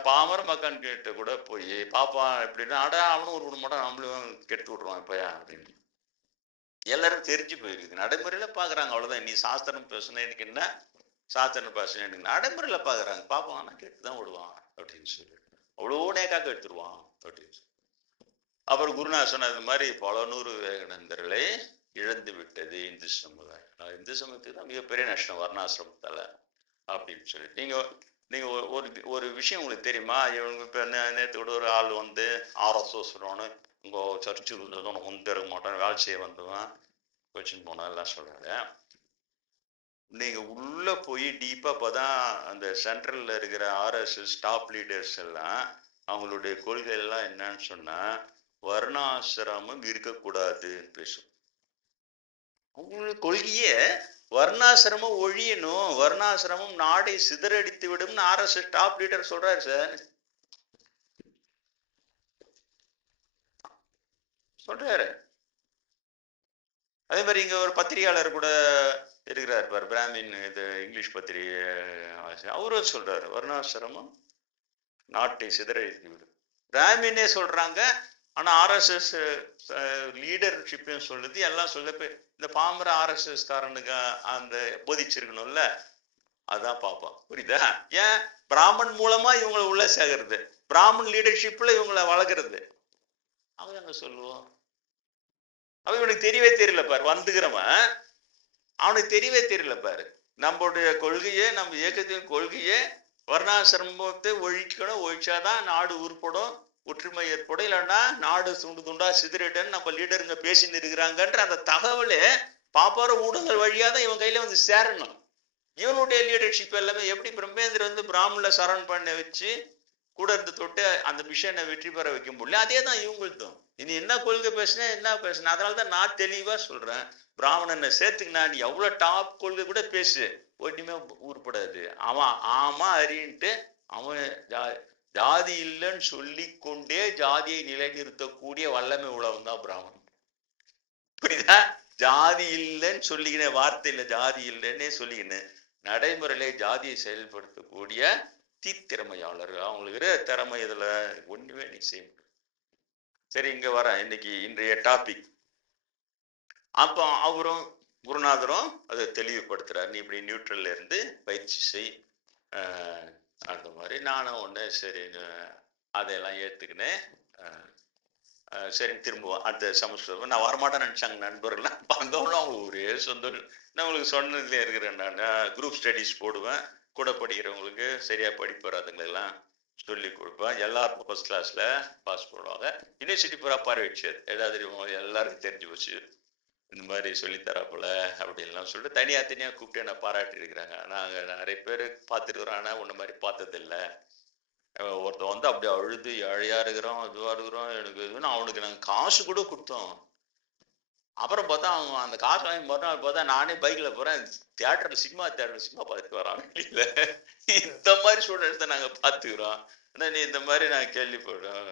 பாமர மக்கள் கிட்ட கூட போய் பாப்பா எப்படின்னா, அட அவனும் ஒரு மாட்டான், நம்மளும் கெடுத்து விட்டுருவான் இப்பயா அப்படின்னு எல்லாரும் தெரிஞ்சு போயிருக்குது. நடைமுறையில பாக்குறாங்க, அவ்வளவுதான். நீ சாஸ்திரம் பேசணும் எனக்கு என்ன, சாஸ்திரம் பேசணும் எனக்கு நடைமுறையில பாக்குறாங்க. பாப்பா ஆனா கெட்டுதான் விடுவான் அப்படின்னு சொல்லி அவ்வளோ நேக்காக எடுத்துருவான் அப்படின்னு சொல்லி. அப்புறம் குருநாதர் சொன்னது மாதிரி பல நூறு விவேகானந்தர்களை இழந்து விட்டது இந்து சமுதாயம். இந்து சமூகத்துக்கு தான் மிகப்பெரிய நஷ்டம் வர்ணாசிரமத்தால அப்படின்னு சொல்லி. நீங்க ஒரு விஷயம் உங்களுக்கு தெரியுமா? இவங்க இப்ப நேற்று கூட ஒரு ஆள் RSS உங்க சர்ச்சுக்கு இருக்க மாட்டேன், வேலை செய்ய வந்துவான் வச்சுன்னு போனா எல்லாம் சொல்றாரு. நீங்க உள்ள போய் டீப்பா அப்பதான் அந்த சென்ட்ரல்ல இருக்கிற RSS டாப் லீடர்ஸ் எல்லாம் அவங்களுடைய கொள்கை எல்லாம் என்னன்னு சொன்னா, வர்ணாசிரமம் இருக்கக்கூடாதுன்னு பேசும். அவங்களுடைய கொள்கையே வர்ணாசிரமம் ஒழியணும், வர்ணாசிரமம் நாடை சிதறடித்து விடும் RSS டாப் லீடர் சொல்றாரு சார். சொல்றாரு. அதே மாதிரி இங்க ஒரு பத்திரிகையாளர் கூட இருக்கிறார் பார், பிராமின், இது இங்கிலீஷ் பத்திரிகை, அவரும் சொல்றாரு வர்ணாசிரமம் நாட்டை சிதறடித்து விடும். பிராமினே சொல்றாங்க. ஆனா RSS லீடர்ஷிப்பையும் சொல்லுது, எல்லாம் சொல்ல. இந்த பாமர RSS காரனுக்கு அந்த போதிச்சிருக்கணும்ல, அதான் பாப்போம். புரியுதா? ஏன் பிராமன் மூலமா இவங்களை உள்ள சேர்க்கறது, பிராமன் லீடர்ஷிப்ல இவங்களை வளர்க்கறது. அவன் அங்க சொல்லுவோம். அவன் இவனுக்கு தெரியவே தெரியல பாரு, வந்துக்கிறவன் அவனுக்கு தெரியவே தெரியல பாரு. நம்மளுடைய கொள்கையே, நம்ம இயக்கத்தின் கொள்கையே வர்ணாசிரமத்தை ஒழிக்கணும், ஒழிச்சாதான் நாடு உருப்படும், ஒற்றுமை ஏற்படும். இல்லைன்னா நாடு துண்டு துண்டா சிதறிட்டன்னு நம்ம லீடருங்க பேசின்னு இருக்கிறாங்கன்ற அந்த தகவலே பாப்பார ஊடகங்கள் வழியா தான் இவன் கையில சேரணும். இவனுடைய லீடர்ஷிப் எல்லாமே எப்படி பிரம்மேந்திர பிராமண சரண் பண்ண வச்சு கூட இருந்து தொட்டு அந்த மிஷனை வெற்றி பெற வைக்க முடியல, அதே தான் இவங்களுக்கும். இனி என்ன கொள்கை பேசுனா என்ன பேசுன, அதனாலதான் நான் தெளிவா சொல்றேன், பிராமணனை சேர்த்துக்கினா நீ எவ்வளவு டாப் கொள்கை கூட பேசு, ஒன்றுமே உருப்படாது. அவன் ஆமா அறின்ட்டு அவன் ஜாதி இல்லைன்னு சொல்லி கொண்டே ஜாதியை நிலைநிறுத்தக்கூடிய வல்லமை உழவன் தான் பிராமணன். புரியுதா? ஜாதி இல்லைன்னு சொல்லிக்கினேன், வார்த்தை இல்லை, ஜாதி இல்லைன்னே சொல்லிக்கினேன், நடைமுறையிலே ஜாதியை செயல்படுத்தக்கூடிய திறமையாளர். அவங்களுக்கு திறமை இதுல ஒண்ணுமே நீ செய்ய முடியும். சரி, இங்க வர இன்னைக்கு இன்றைய டாபிக். அப்போ அவரும் குருநாதரும் அதை தெளிவுபடுத்துறாரு, நீ இப்படி நியூட்ரல்ல இருந்து பயிற்சி செய். அந்த மாதிரி நானும் ஒண்ணு சரின்னு அதையெல்லாம் ஏத்துக்கினேன். சரி, திரும்புவோம் அடுத்த செமஸ்டர். நான் வரமாட்டேன்னு நினைச்சாங்க நண்பர்கள்லாம், வந்தவங்களும் அவங்க ஒரே சந்தோஷம். நான் உங்களுக்கு சொன்னதுல இருக்கிறேன், நான் குரூப் ஸ்டடிஸ் போடுவேன், கூட படிக்கிறவங்களுக்கு சரியா படிப்பு வராதுங்களெல்லாம் சொல்லி கொடுப்பேன். எல்லாருக்கும் ஃபர்ஸ்ட் கிளாஸ்ல பாஸ் பண்ணுவாங்க. யூனிவர்சிட்டி பூரா பார்வைச்சு ஏதாவது எல்லாருக்கும் தெரிஞ்சு வச்சு இந்த மாதிரி சொல்லித்தராப்புல அப்படின்லாம் சொல்லிட்டு தனியா கூப்பிட்டு என்ன பாராட்டி இருக்கிறாங்க. நாங்க நிறைய பேர் பார்த்துருக்குறோம், ஆனா உன்ன மாதிரி பார்த்ததில்லை. ஒருத்தன் அப்படியே அழுது ஏழையா இருக்கிறோம், இதுவா இருக்கிறோம், எனக்கு இதுன்னு அவனுக்கு நாங்க காசு கூட கொடுத்தோம். அப்புறம் பார்த்தா அவன் அந்த காசு வாங்கி மறுநாள் பார்த்தா நானே பைக்ல போறேன், தியேட்டர்ல சினிமா பார்த்துட்டு வரான் வெளியில. இந்த மாதிரி ஸ்டூடெண்ட்ஸ் தான் நாங்க பாத்துக்கிறோம். ஆனா நீ இந்த மாதிரி நாங்க கேள்விப்படுறோம்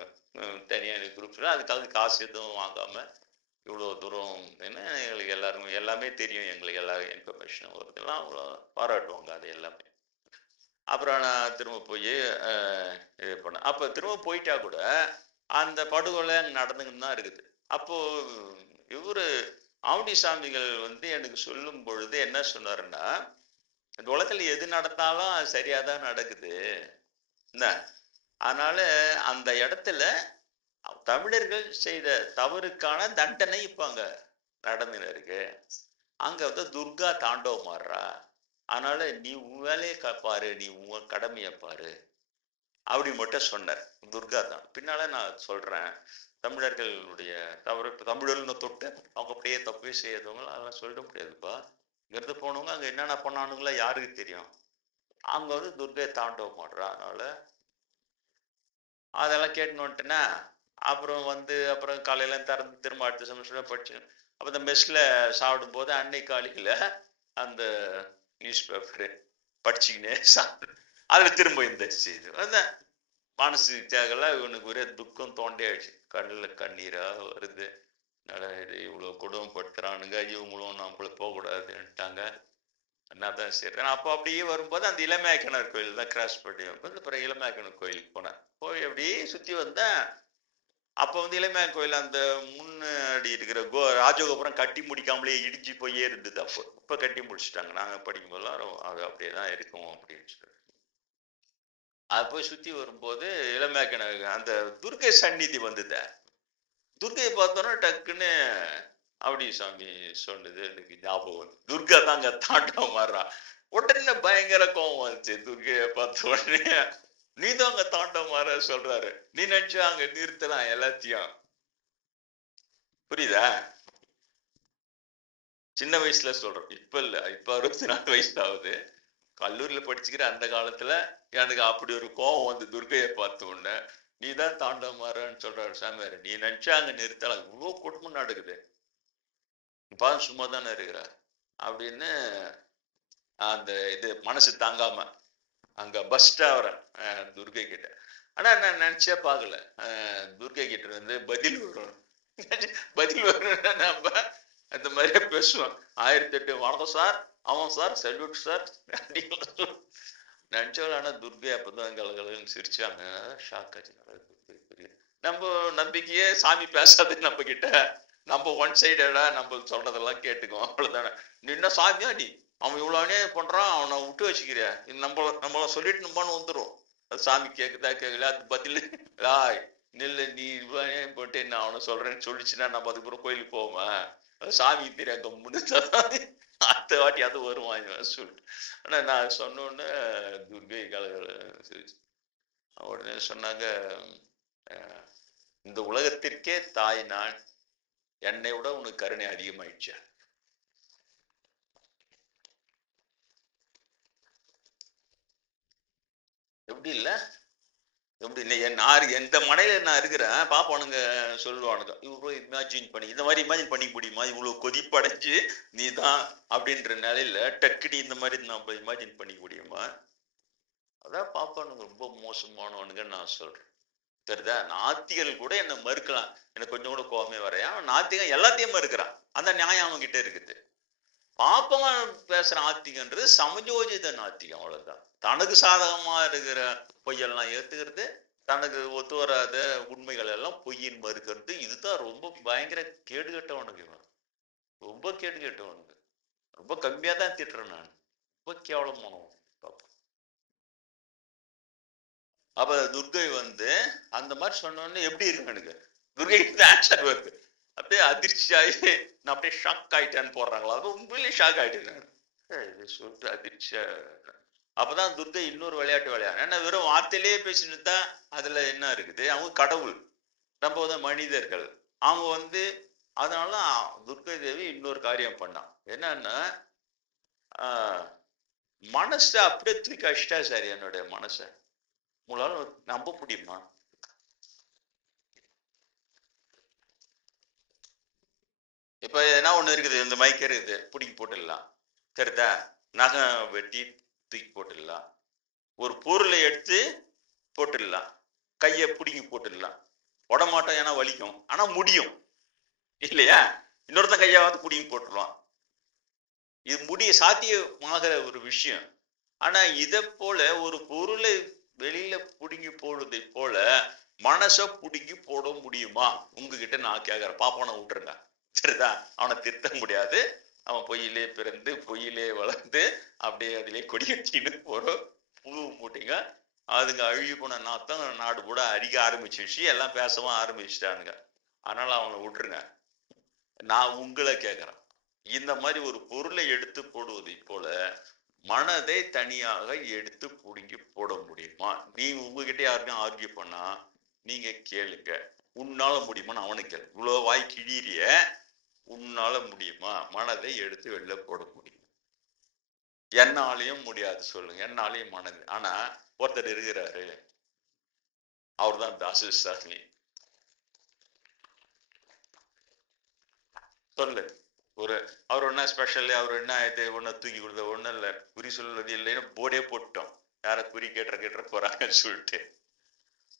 தனியா குரூப்ஸ், அதுக்காக காசு எதுவும் வாங்காம இவ்வளவு தூரம் என்ன எங்களுக்கு எல்லாருமே எல்லாமே தெரியும், எங்களுக்கு எல்லா இன்ஃபர்மேஷன் வருதுலாம் அவ்வளோ பாராட்டுவாங்க அது எல்லாமே. அப்புறம் நான் திரும்ப போய் இது பண்ணேன். அப்போ திரும்ப போயிட்டா கூட அந்த படுகொலை அங்கே நடந்துக்கிட்டு தான் இருக்குது. அப்போ இவரு ஆவடி சாமிகள் எனக்கு சொல்லும் பொழுது என்ன சொன்னாருன்னா, இந்த உலகத்துல எது நடந்தாலும் சரியாதான் நடக்குது என்ன, அதனால அந்த இடத்துல தமிழர்கள் செய்த தவறுக்கான தண்டனை இப்ப அங்க நடந்துன்னு இருக்கு. அங்க துர்கா தாண்டவம் மாறுறா, அதனால நீ உன் வேலையை பாரு, நீ உன் கடமையை பாரு அப்படி மட்டும் சொன்னார். துர்கா தான். பின்னால நான் சொல்றேன், தமிழர்களுடைய தவறு தமிழர்னு தொட்டு அவங்க அப்படியே தப்பே செய்யறவங்க அதெல்லாம் சொல்ல முடியாதுப்பா. இங்கிருந்து போனவங்க அங்க என்னென்ன பண்ணானுங்களா யாருக்கு தெரியும். அங்க துர்கை தாண்டவம் மாடுறா, அதனால அதெல்லாம் கேட்டுன்னு வந்துட்டேன்னா அப்புறம் அப்புறம் காலையில திறந்து திரும்ப அடுத்த செமஸ்டர் படிச்சு. அப்ப இந்த மெஸ்ல சாப்பிடும் போது அன்னை காலையில அந்த நியூஸ் பேப்பரு படிச்சுக்கினே சாப்பிடு. அதுல திரும்ப இந்த செய்தி அதான் மனசு தேகல. இவனுக்கு ஒரே துக்கம் தோண்டே ஆயிடுச்சு. கண்ணுல கண்ணீரா வருது. இது இவ்வளவு கொடுமைப்படுத்துறானுங்க, இவங்களும் நம்மள போகக்கூடாதுன்ட்டாங்க. என்னதான் சரி. அப்போ அப்படியே வரும்போது அந்த இளமையாக்கணர் கோயில் தான் கிராஸ் பண்ணி அப்புறம் இளமையாக்கணர் கோயிலுக்கு போனேன். போய் அப்படியே சுத்தி வந்தேன். அப்ப இளமையான் கோயில் அந்த முன்னாடி இருக்கிற ராஜகோபுரம் கட்டி முடிக்காமலே இடிஞ்சு போய் இருந்தது. அப்போ இப்ப கட்டி முடிச்சுட்டாங்க. நாங்க படிக்கும் போதெல்லாம் அது அப்படியேதான் இருக்கும் அப்படின்னு சொல்லி அது போய் சுத்தி வரும்போது இளமையாக்கணர் அந்த துர்க்கை சந்நிதி வந்தது. துர்க்கையை பார்த்தோன்னா டக்குன்னு அப்படி சாமி சொன்னது எனக்கு ஞாபகம் வந்து. துர்கா தாங்க தாண்டம் மாறா. உடனே பயங்கர கோபம் வந்துச்சு. துர்கையை பார்த்த உடனே நீதான் அங்க தாண்டம் மாற சொல்றாரு. நீ நினைச்சா அங்க நிறுத்தலாம் எல்லாத்தையும். புரியுதா? சின்ன வயசுல சொல்றோம், இப்ப இல்ல. இப்ப 64 வயசு ஆகுது. கல்லூரியில படிச்சுக்கிற அந்த காலத்துல எனக்கு அப்படி ஒரு கோபம் வந்து துர்கையை பார்த்த உடனே நீதான் தாண்டம் மாறன்னு சொல்றாரு சாமியார். நீ நினைச்சா அங்க நிறுத்தலாம். இவ்வளவு குடும்பம் நடக்குது, சும்மா தானே இருக்கிற அப்படின்னு அந்த இது மனசு தாங்காம அங்க பஸ் டிராவரன் துர்கை கிட்ட. ஆனா நான் நினைச்சே பார்க்கல துர்கை கிட்ட இருந்து பதில் வரும். பதில் வரும் நம்ம அந்த மாதிரியே பேசுவோம். 1008 வணக்கம் சார், ஆமாம் சார், சல்யூட் சார் அப்படின்னு நினைச்சோம். ஆனா துர்கை அப்பதான் கலகலன்னு சிரிச்சாங்க. ஷாக் ஆச்சு. நம்ம நம்பிக்கையே சாமி பேசாது நம்ம கிட்ட. நம்ம ஒன் சைடா நம்ம சொல்றதெல்லாம் கேட்டுக்குவோம், அவ்வளவுதானே. நீ என்ன சாமியா நீ, அவன் இவ்வளவுனே பண்றான், அவனை விட்டு வச்சுக்கிறியா, நம்மள சொல்லிட்டு நம்பான்னு வந்துடும். அது சாமி கேக்குதா கேட்கல அது பதில் நில்லு, நீ இவ்வளவுனே போட்டு நான் அவனை சொல்றேன்னு சொல்லிச்சுன்னா நம்ம அதுக்கப்புறம் கோயிலுக்கு போவோமா? சாமி தெரியாத முன்னாடி அடுத்த வாட்டி அது வருவான் சொல்லிட்டு. ஆனா நான் சொன்னோன்னு துர்கை கலகல உடனே சொன்னாங்க, இந்த உலகத்திற்கே தாய் நான், என்னை விட உனக்கு கருணை அதிகமாயிடுச்சா? எப்படி இல்ல, எப்படி இல்லை? நான் எந்த மனையில நான் இருக்கிறேன் பாப்பானுங்க சொல்லுவானுங்க, இவ்வளவு இமேஜின் பண்ணி இந்த மாதிரி இமேஜின் பண்ணிக்க முடியுமா? இவ்வளவு கொதிப்படைஞ்சு நீ தான் அப்படின்ற நிலையில டக்குடி இந்த மாதிரி நம்ம இமேஜின் பண்ணிக்க முடியுமா? அதான் பாப்பானுங்க ரொம்ப மோசமானவனுங்க நான் சொல்றேன். தெரியுதா? நாத்திகள் கூட என்ன மறுக்கலாம், எனக்கு கொஞ்சம் கூட கோபமே வரையா. நாத்திகம் எல்லாத்தையும் மறுக்கிறான். அந்த நியாயம் அவங்க கிட்ட இருக்குது. பாப்பமா பேசுற ஆத்திகன்றது சமஜோஜித நாத்திகம், அவ்வளவுதான். தனக்கு சாதகமா இருக்கிற பொய்யெல்லாம் ஏத்துக்கிறது, தனக்கு ஒத்து வராத உண்மைகள் எல்லாம் பொய்யின் மறுக்கிறது. இதுதான் ரொம்ப பயங்கர கேடு கெட்டவனுக்கு. இவன் ரொம்ப கேடு கெட்டவனுக்கு. ரொம்ப கம்மியா தான் திட்டுறேன் நான். ரொம்ப கேவலமானவன் பாப்பா. அப்ப துர்கை அந்த மாதிரி சொன்னோன்னு எப்படி இருக்கு எனக்கு? துர்கைக்கு ஆன்சர் வருது. அப்படியே அதிர்ச்சி ஆகி நான் அப்படியே ஷாக் ஆயிட்டேன்னு போடுறாங்களா? அது உண்மையிலேயே ஷாக் ஆயிட்டேன் இது சொல்லிட்டு அதிர்ச்சியா. அப்பதான் துர்கை இன்னொரு விளையாட்டு விளையாடு. ஏன்னா வெறும் வார்த்தையிலேயே பேசிட்டு தான் அதுல என்ன இருக்குது? அவங்க கடவுள், நம்ம மனிதர்கள். அவங்க அதனால துர்கை தேவி இன்னொரு காரியம் பண்ணான். என்னன்னா மனசை அப்படியே தூக்கி அஷ்டா சார் என்னுடைய மனசை. உங்களால நம்ப முடியுமா? இப்ப என்ன ஒண்ணு இருக்குது, இந்த மைக் இருக்குது, பிடிக்கி போட்டுடலாம். தெரியுதா? நகம் வெட்டி தூக்கி போட்டுடலாம். ஒரு பொருளை எடுத்து போட்டுடலாம். கையை பிடிங்கி போட்டுடலாம். உடமாட்டோம், ஏன்னா வலிக்கும். ஆனா முடியும் இல்லையா? இன்னொருத்தன் கையாவது பிடிங்கி போட்டுருவான். இது சாத்தியமாகிற ஒரு விஷயம். ஆனா இதை போல ஒரு பொருளை வெளியில புடுங்கி போடுவதை போல மனசை புடுங்கி போட முடியுமா? உங்ககிட்ட நான் கேட்கிறேன். பாப்பானை விட்டுருங்க. சரிதா? அவனை திருத்த முடியாது. அவன் பொய்யிலே பிறந்து பொய்யிலே வளர்ந்து அப்படியே அதிலே கொடி கட்டின்னு ஒரு புழு மூட்டைங்க. அதுங்க அழுகி போன நாத்தம் நாடு கூட அடிக்க ஆரம்பிச்சிருச்சு. எல்லாம் பேசவும் ஆரம்பிச்சுட்டானுங்க. அதனால அவனை விட்டுருங்க. நான் உங்களை கேட்கிறேன், இந்த மாதிரி ஒரு பொருளை எடுத்து போடுவதை போல மனதை தனியாக எடுத்து புடுங்கி போட முடியுமா? நீங்க உங்ககிட்ட யாருக்கும் ஆர்கியூ பண்ணா நீங்க கேளுங்க, உன்னால முடியுமான்னு அவனுக்கு கேளு. இவ்வளவு வாய் கிழிய உன்னால முடியுமா? மனதை எடுத்து வெளில போட முடியும். என்னாலையும் முடியாது சொல்லுங்க. என்னாலையும் மனது. ஆனா ஒருத்தர் இருக்கிறாரு, அவர் தான் தாசு சாமி. சொல்லு. ஒரு அவர் ஒன்னா ஸ்பெஷல், அவர் என்ன இது ஒன்ன தூக்கி கொடுத்த ஒண்ணும் இல்ல, குறி சொல்வது இல்லைன்னு போர்டே போட்டோம். யார குறி கேட்ட போறாங்கன்னு சொல்லிட்டு.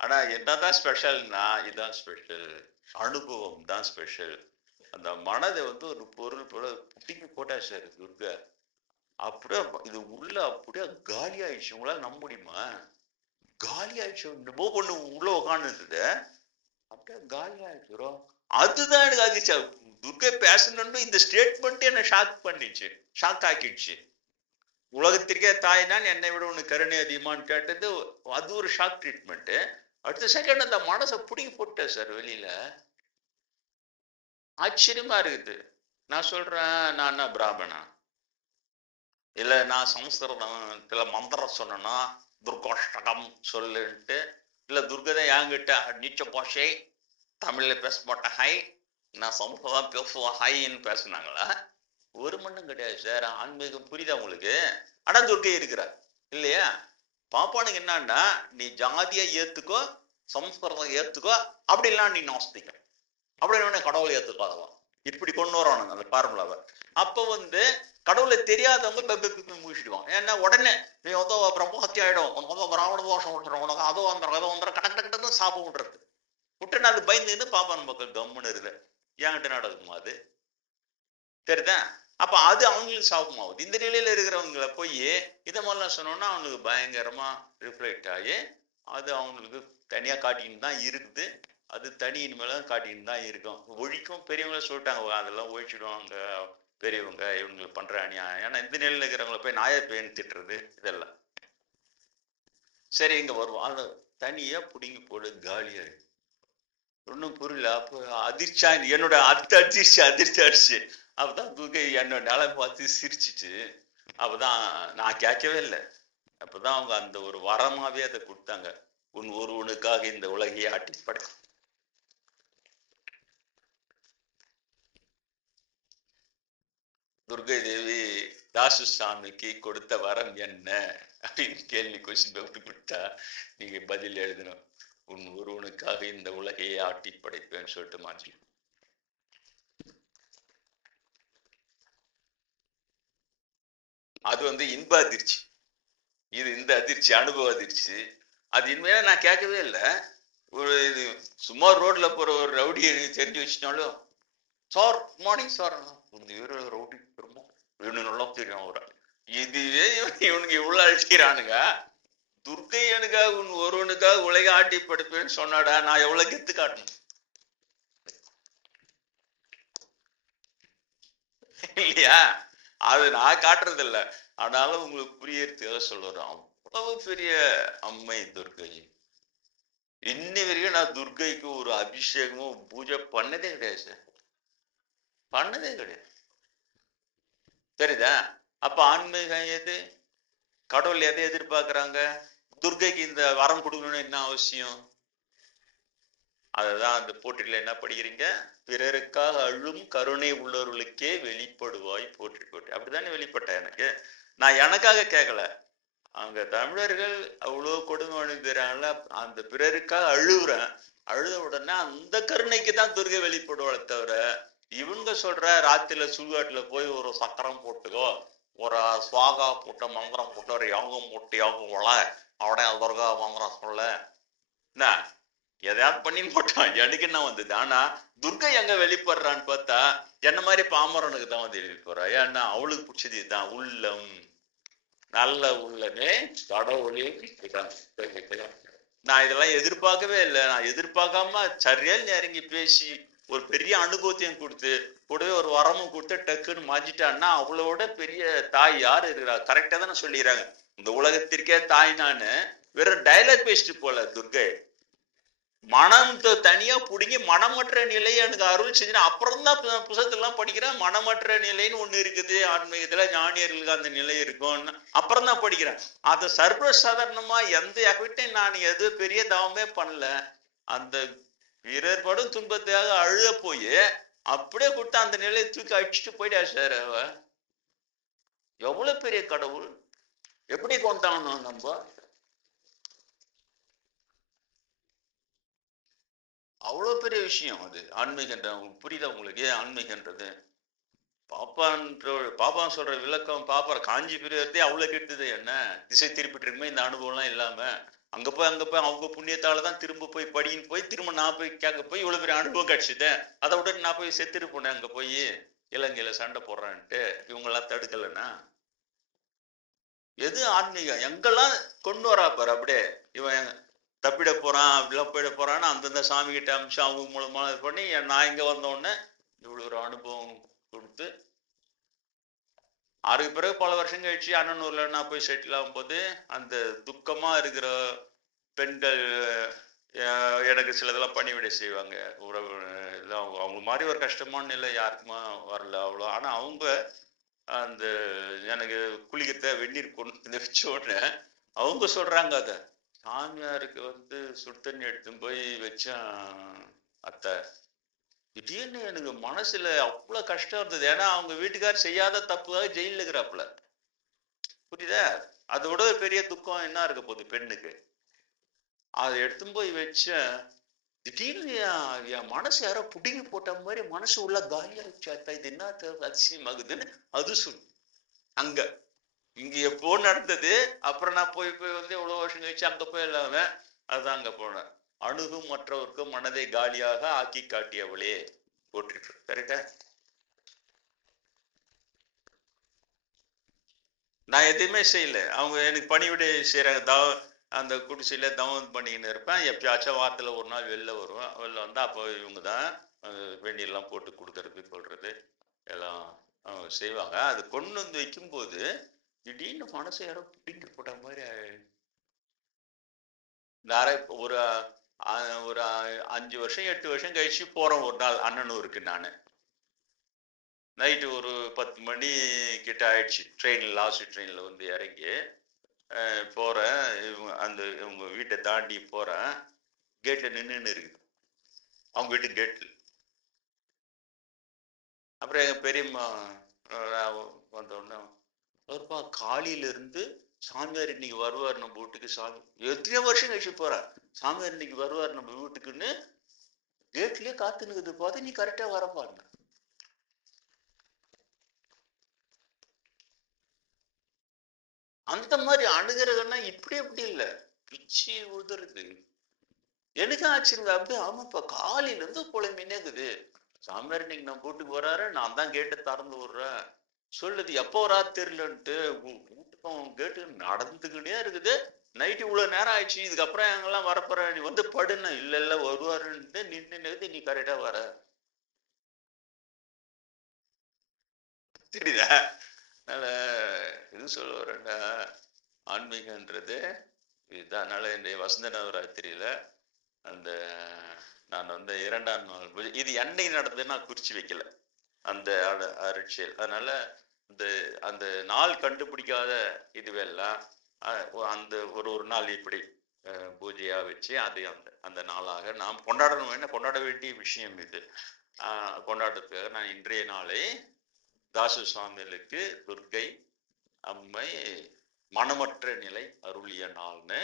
ஆனா என்னதான் ஸ்பெஷல்னா இதுதான் ஸ்பெஷல், அனுபவம் தான் ஸ்பெஷல். அந்த மனதை வந்து ஒரு பொருள் போல புட்டிக்கு போட்டா சார் துர்கா, அப்படியே இது உள்ள அப்படியே காலி ஆயிடுச்சு. உங்களால நம்ப முடியுமா? காலி ஆயிடுச்சு. பொண்ணு உள்ள உட்காந்து இருந்தது, அப்படியே காலி ஆயிடுச்சு. அதுதான் எனக்கு ஆகிடுச்சு. துர்கை பேசணும்னு இந்த ஸ்டேட்மெண்ட் என்ன ஷாக் பண்ணிச்சு, ஷாக் ஆக்கிடுச்சு. உலகத்திற்கே தாய்னான் என்னை விட உனக்கு கருணை அதிகமானு கேட்டது, அது ஒரு ஷாக் ட்ரீட்மெண்ட். அடுத்த செகண்ட் அந்த மனசை பிடிங்கி போட்டேன் சார் வெளியில. ஆச்சரியமா இருக்குது. நான் சொல்றேன், நான் என்ன பிராமணா இல்ல நான் சமஸ்கிருதத்துல மந்திரம் சொன்னா துர்கோஷ்டகம் சொல்லுன்ட்டு, இல்ல துர்கதை என்கிட்ட நீச்ச பாஷை தமிழ்ல பேச மாட்டேன் ஹை, நான் சமஸ்கிருதம் பேசுவேன் ஹைன்னு பேசுனாங்களா? ஒரு மண்ணும் கிடையாது சார். ஆன்மீகம் புரியுதா உங்களுக்கு? ஆனா துர்கை இருக்கிறார் இல்லையா? பாப்பானுக்கு என்னன்னா, நீ ஜாதியை ஏத்துக்கோ, சமஸ்கிருதம் ஏத்துக்கோ, அப்படி இல்லைன்னா நீ நாஸ்திக, அப்படி கடவுளை ஏத்துக்காதவன், இப்படி கொண்டு வரானுங்க அந்த பார்முலாவை. அப்ப வந்து கடவுளை தெரியாதவங்க முடிச்சிடுவாங்க. ஏன்னா உடனே நீ வந்து பிரம்மஹத்தி ஆயிடும், உனக்கு வந்து பிராமண தோஷம் விட்டுரும், உனக்கு அதோ வந்துடும் அதோ வந்துடும், கடக்கு சாபம் விட்டுறது. விட்டுன்னு அது பயந்துன்னு பாப்பான மக்கள் கம்முன்னு இருக்குது. என்கிட்ட நடக்குமா அது? தெரியுதான்? அப்ப அது அவங்களுக்கு சாபமாகுது. இந்த நிலையில இருக்கிறவங்களை போய் இதை மாதிரிலாம் சொன்னோம்னா அவங்களுக்கு பயங்கரமா ரிஃப்ளெக்ட் ஆகி அது அவங்களுக்கு தனியா காட்டின்னு தான் இருக்குது. அது தனி இனிமேலாம் காட்டின்னு தான் இருக்கும். ஒழிக்கும் பெரியவங்கள சொல்லிட்டாங்க, அதெல்லாம் ஒழிச்சிடுவாங்க பெரியவங்க, இவங்களுக்கு பண்ற அநியாயம். ஏன்னா இந்த நிலையில இருக்கிறவங்கள போய் நாயை பேன் திட்டுறது இதெல்லாம். சரி இங்க வருவோம், அதை தனியா பிடிங்கி போடு, காலியா இருக்கு. ஒன்றும் புரியல. அப்போ அதிர்ச்சா, என்னோட அதிர்ச்சி அடிச்சு. அப்பதான் துர்கை என்னோட நிலம் பார்த்து சிரிச்சிட்டு, அப்பதான் நான் கேட்கவே இல்லை. அப்பதான் அவங்க அந்த ஒரு வரமாவே அதை கொடுத்தாங்க. ஒருவனுக்காக இந்த உலகையே ஆட்டி படை. துர்கை தேவி தாசு சாமிக்கு கொடுத்த வரம் என்ன அப்படின்னு கேள்வி கொஸ்டின் பேப்பர் கொடுத்தா நீங்க பதில் எழுதணும். ஒருவனுக்காக இந்த உலகையே ஆட்டி படைப்பேன்னு சொல்லிட்டு மாற்றி. அது வந்து இன்ப அதிர்ச்சி, இது இந்த அதிர்ச்சி அனுபவ அதிர்ச்சி. அது இனிமையா நான் கேட்கவே இல்லை. ஒரு இது சும்மா ரோட்ல போற ஒரு ரவுடி தெரிஞ்சு வச்சுட்டாலும், சார் மார்னிங் சார், ரவுடி இவனு நல்லா தெரியும் அவரை, இதுவே இவனுக்கு இவ்வளவு அழிக்கிறானுங்க. துர்க்கை எனக்காக ஒருவனுக்காக உலக ஆட்டி படுப்பேன்னு சொன்னாடா, நான் எவ்வளவு கெத்து காட்டணும் இல்லையா? அது நான் காட்டுறது இல்லை, ஆனாலும் உங்களுக்கு புரியறதுக்காக சொல்லுறோம். அவ்வளவு பெரிய அம்மை துர்கை. இன்னி வரைக்கும் நான் துர்கைக்கு ஒரு அபிஷேகமும் பூஜை பண்ணதே கிடையாது சார், பண்ணதே கிடையாது. தெரியுதா? அப்ப ஆன்மீகம் எது? கடவுள் எதை எதிர்பார்க்கிறாங்க? துர்கைக்கு இந்த வரம் கொடுக்கணும்னு என்ன அவசியம்? அததான் அந்த போற்றில என்ன படிக்கிறீங்க? பிறருக்காக அழும் கருணை உள்ளவர்களுக்கே வெளிப்படுவாய் போற்றி போற்றி. அப்படித்தானே வெளிப்பட்ட எனக்கு. நான் எனக்காக கேட்கல, அங்க தமிழர்கள் அவ்வளவு கொடுமை அணுகிறாங்கள, அந்த பிறருக்காக அழுகுறேன். அழுத உடனே அந்த கருணைக்கு தான் துர்கை வெளிப்படுவாளே தவிர, இவங்க சொல்ற ராத்திரில சுடுகாட்டுல போய் ஒரு சக்கரம் போட்டுக்கோ, ஒரு சுவாகா போட்ட மந்திரம் போட்டு, ஒரு யோகம் போட்டு யோகம் போல அவட துர்கா மந்திரம் சொல்ல என்ன எதையாவது பண்ணின்னு போட்டான், எனக்கு என்ன வந்தது? ஆனா துர்கை எங்க வெளிப்படுறான்னு பார்த்தா என்ன மாதிரி பாமரனுக்கு தான் வந்து வெளிப்படுறா. ஏன்னா அவளுக்கு பிடிச்சது இதுதான், உள்ளம், நல்ல உள்ளமே கடவுளே. நான் இதெல்லாம் எதிர்பார்க்கவே இல்லை. நான் எதிர்பார்க்காம சரியால் இறங்கி பேசி ஒரு பெரிய அனுபவத்தையும் கொடுத்து கூடவே ஒரு வரமும் கொடுத்து டக்குன்னு மாஞ்சிட்டான்னா அவளோட பெரிய தாய் யாரு இருக்கிறா? கரெக்டா தானே சொல்லிடுறாங்க, இந்த உலகத்திற்கே தாய். நானு வெறும் டைலாக் பேசிட்டு போல, துர்கை மனம் தனியா பிடிங்கி மனமற்ற நிலையை எனக்கு அருள் செஞ்சு, அப்புறம் தான் புத்தகத்தெல்லாம் படிக்கிறேன். மனமற்ற நிலைன்னு ஒண்ணு இருக்குது ஆன்மீகத்துல, ஞானியர்களுக்கு அந்த நிலை இருக்கும், அப்புறம் தான் படிக்கிறேன். அதை சர்வசாதாரணமா எந்த எஃபெக்டையும் நான் எது பெரிய தவமே பண்ணல. அந்த பிறர் படும் துன்பத்துக்காக அழுத போய் அப்படியே கொடுத்து அந்த நிலையை தூக்கி அடிச்சுட்டு போயிட்டா சார். அவ எவ்வளவு பெரிய கடவுள், எப்படி கொண்டாடணும் நம்ம? அவ்வளவு பெரிய விஷயம் அது ஆன்மீகன்ற. புரியுதா உங்களுக்கு ஆன்மீகன்றது? பாப்பான்னு சொல்ற விளக்கம் பாப்பா காஞ்சி பெரியதே அவ்வளவு கெட்டுது, என்ன திசை திருப்பிட்டு இருக்குமே இந்த அனுபவம் எல்லாம் இல்லாம அங்க போய் அவங்க புண்ணியத்தாலதான் திரும்ப போய் படின்னு போய் திரும்ப நான் போய் கேட்க போய் இவ்வளவு பெரிய அனுபவம் கிடைச்சிட்டேன். அதை விட நான் போய் செத்துட்டு போனேன் அங்க போய் இலங்கையில சண்டை போடுறான்ட்டு. இவங்க எல்லாம் தடுக்கலன்னா எது ஆன்மீகம் எங்கெல்லாம் கொண்டு வரா பாரு. அப்படியே இவன் தப்பிட போறான் அப்படிலாம் போயிட போறான்னு அந்தந்த சாமி கிட்ட அமிச்சு அவங்க மூலமா இது பண்ணி நான் இங்க வந்த உடனே இவ்வளவு ஒரு அனுபவம் கொடுத்து அதுக்கு பிறகு பல வருஷம் கழிச்சு அண்ணனூர்ல நான் போய் செட்டில் ஆகும்போது அந்த துக்கமா இருக்கிற பெண்கள் எனக்கு சிலதெல்லாம் பணிவிடை செய்வாங்க. உறவு அவங்க மாதிரி ஒரு கஷ்டமான நிலை யாருக்குமா வரல அவ்வளோ. ஆனா அவங்க அந்த எனக்கு குளிக்கிறத வெந்நீர் கொண்டு வந்து வச்ச உடனே அவங்க சொல்றாங்க அத சாமியாருக்கு சுடுதண்ணி எடுத்து போய் வச்சான் அத்தை. திடீர்னு எனக்கு மனசுல அவ்வளவு கஷ்டம் இருந்தது. ஏன்னா அவங்க வீட்டுக்கார் செய்யாத தப்புக்காக ஜெயில இருக்கிறாப்புல, புரியுதா? அதோட பெரிய துக்கம் என்ன இருக்க போகுது பெண்ணுக்கு. அதை எடுத்து போய் வச்ச திடீர்னு என் மனசு யாரோ புடுங்கி போட்ட மாதிரி மனசு உள்ள காலியா வச்சாத்தா. இது என்ன அதிசயமாகுதுன்னு அது சொல்லு. அங்க இங்க எப்போ நடந்தது. அப்புறம் நான் போய் எவ்வளவு வருஷம் கழிச்சு அங்க போய் இல்லாம அதுதான் அங்க போனேன். அணுகும் மற்றவருக்கும் மனதை காலியாக ஆக்கி காட்டியவளே போட்டுட்டு. கரெக்டா? நான் எதுவுமே செய்யல. அவங்க எனக்கு பணிவிடை செய்யறாங்க. அந்த குடிசையில தவம் பண்ணிக்கின்னு இருப்பேன். எப்பயாச்சும் வாரத்துல ஒரு நாள் வெளில வருவேன். வெளில வந்தா அப்போ இவங்க தான் வெந்நீர்லாம் போட்டு கொடுக்கறது கொள்றது எல்லாம் செய்வாங்க. அது கொண்டு வந்து வைக்கும் போது திடீர்னு மனசு யாரோ பிடிங்கி போட்ட மாதிரி நிறைய ஒரு 5 வருஷம் 8 வருஷம் கழிச்சு போறோம் ஒரு நாள் அண்ணனூருக்கு. நான் நைட்டு ஒரு 10 மணி கிட்ட ஆயிடுச்சு. ட்ரெயின்ல லாஸ்ட் ட்ரெயின்ல இறங்கி போறேன். இவங்க வீட்டை தாண்டி போறேன். கேட்ல நின்றுன்னு இருக்குது அவங்க வீட்டு கேட்ல. அப்புறம் எங்க பெரியம்மா வந்தோடனே அவருப்பா காலையில இருந்து சாமியார் இன்னைக்கு வருவார் நம்ம வீட்டுக்கு. சாமி எத்தனையோ வருஷம் கழிச்சு போற சாமியார் இன்னைக்கு வருவார் நம்ம வீட்டுக்குன்னு கேட்லயே காத்துனுக்குது. பார்த்து நீ கரெக்டா வரப்பாருங்க. அந்த மாதிரி அணுகிறதுன்னா இப்படி எப்படி இல்லை, பிச்சு உதறது. எனக்கு ஆச்சுங்க அப்படி. ஆமாப்பா காலையில இருந்து புலம்பினே இருக்குது. சாமியார் இன்னைக்கு நம்ம வீட்டுக்கு வராரு, நான் தான் கேட்டை திறந்து விடுறேன் சொல்லுது. எப்போ வராது தெரியலன்ட்டு கேட்டு நடந்துக்கிட்டே இருக்குது. நைட்டு இவ்வளவு நேரம் ஆயிடுச்சு, இதுக்கப்புறம் எங்கெல்லாம் வரப்போற, நீ படுன்னு. இல்ல வருவாருன்ட்டு நின்று நீ கரெக்டா வர. தெரியுதா? அதனால இது சொல்ல வரேன்டா, ஆன்மீகன்றது இதுதான். அதனால இந்த வசந்த நவராத்திரியில நான் 2ஆம் நாள் இது என்னைக்கு நடந்ததுன்னு நான் குறிச்சு வைக்கல அந்த அருட்சியல். அதனால அந்த நாள் கண்டுபிடிக்காத இதுவெல்லாம் அந்த ஒரு நாள் இப்படி பூஜையா வச்சு அது அந்த நாளாக நாம் கொண்டாடணும். என்ன கொண்டாட வேண்டிய விஷயம் இது. கொண்டாடுறதுக்காக நான் இன்றைய நாளை தாசு சுவாமிகளுக்கு துர்க்கை அம்மை மனமற்ற நிலை அருளிய நாள்னு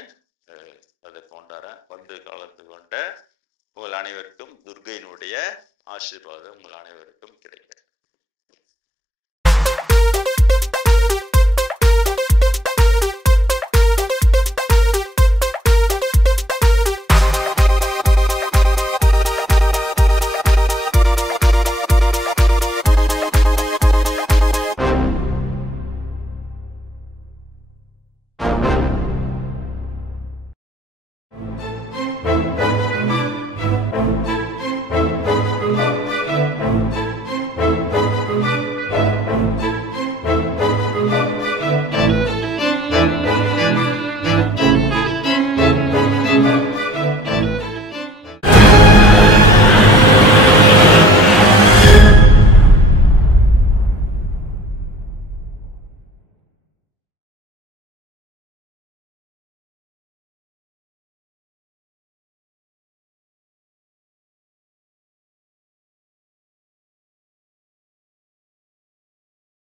அதை கொண்டாட கலந்து கொண்ட உங்கள் அனைவருக்கும் துர்க்கையினுடைய ஆசீர்வாதம் உங்கள் அனைவருக்கும் கிடைக்கும்.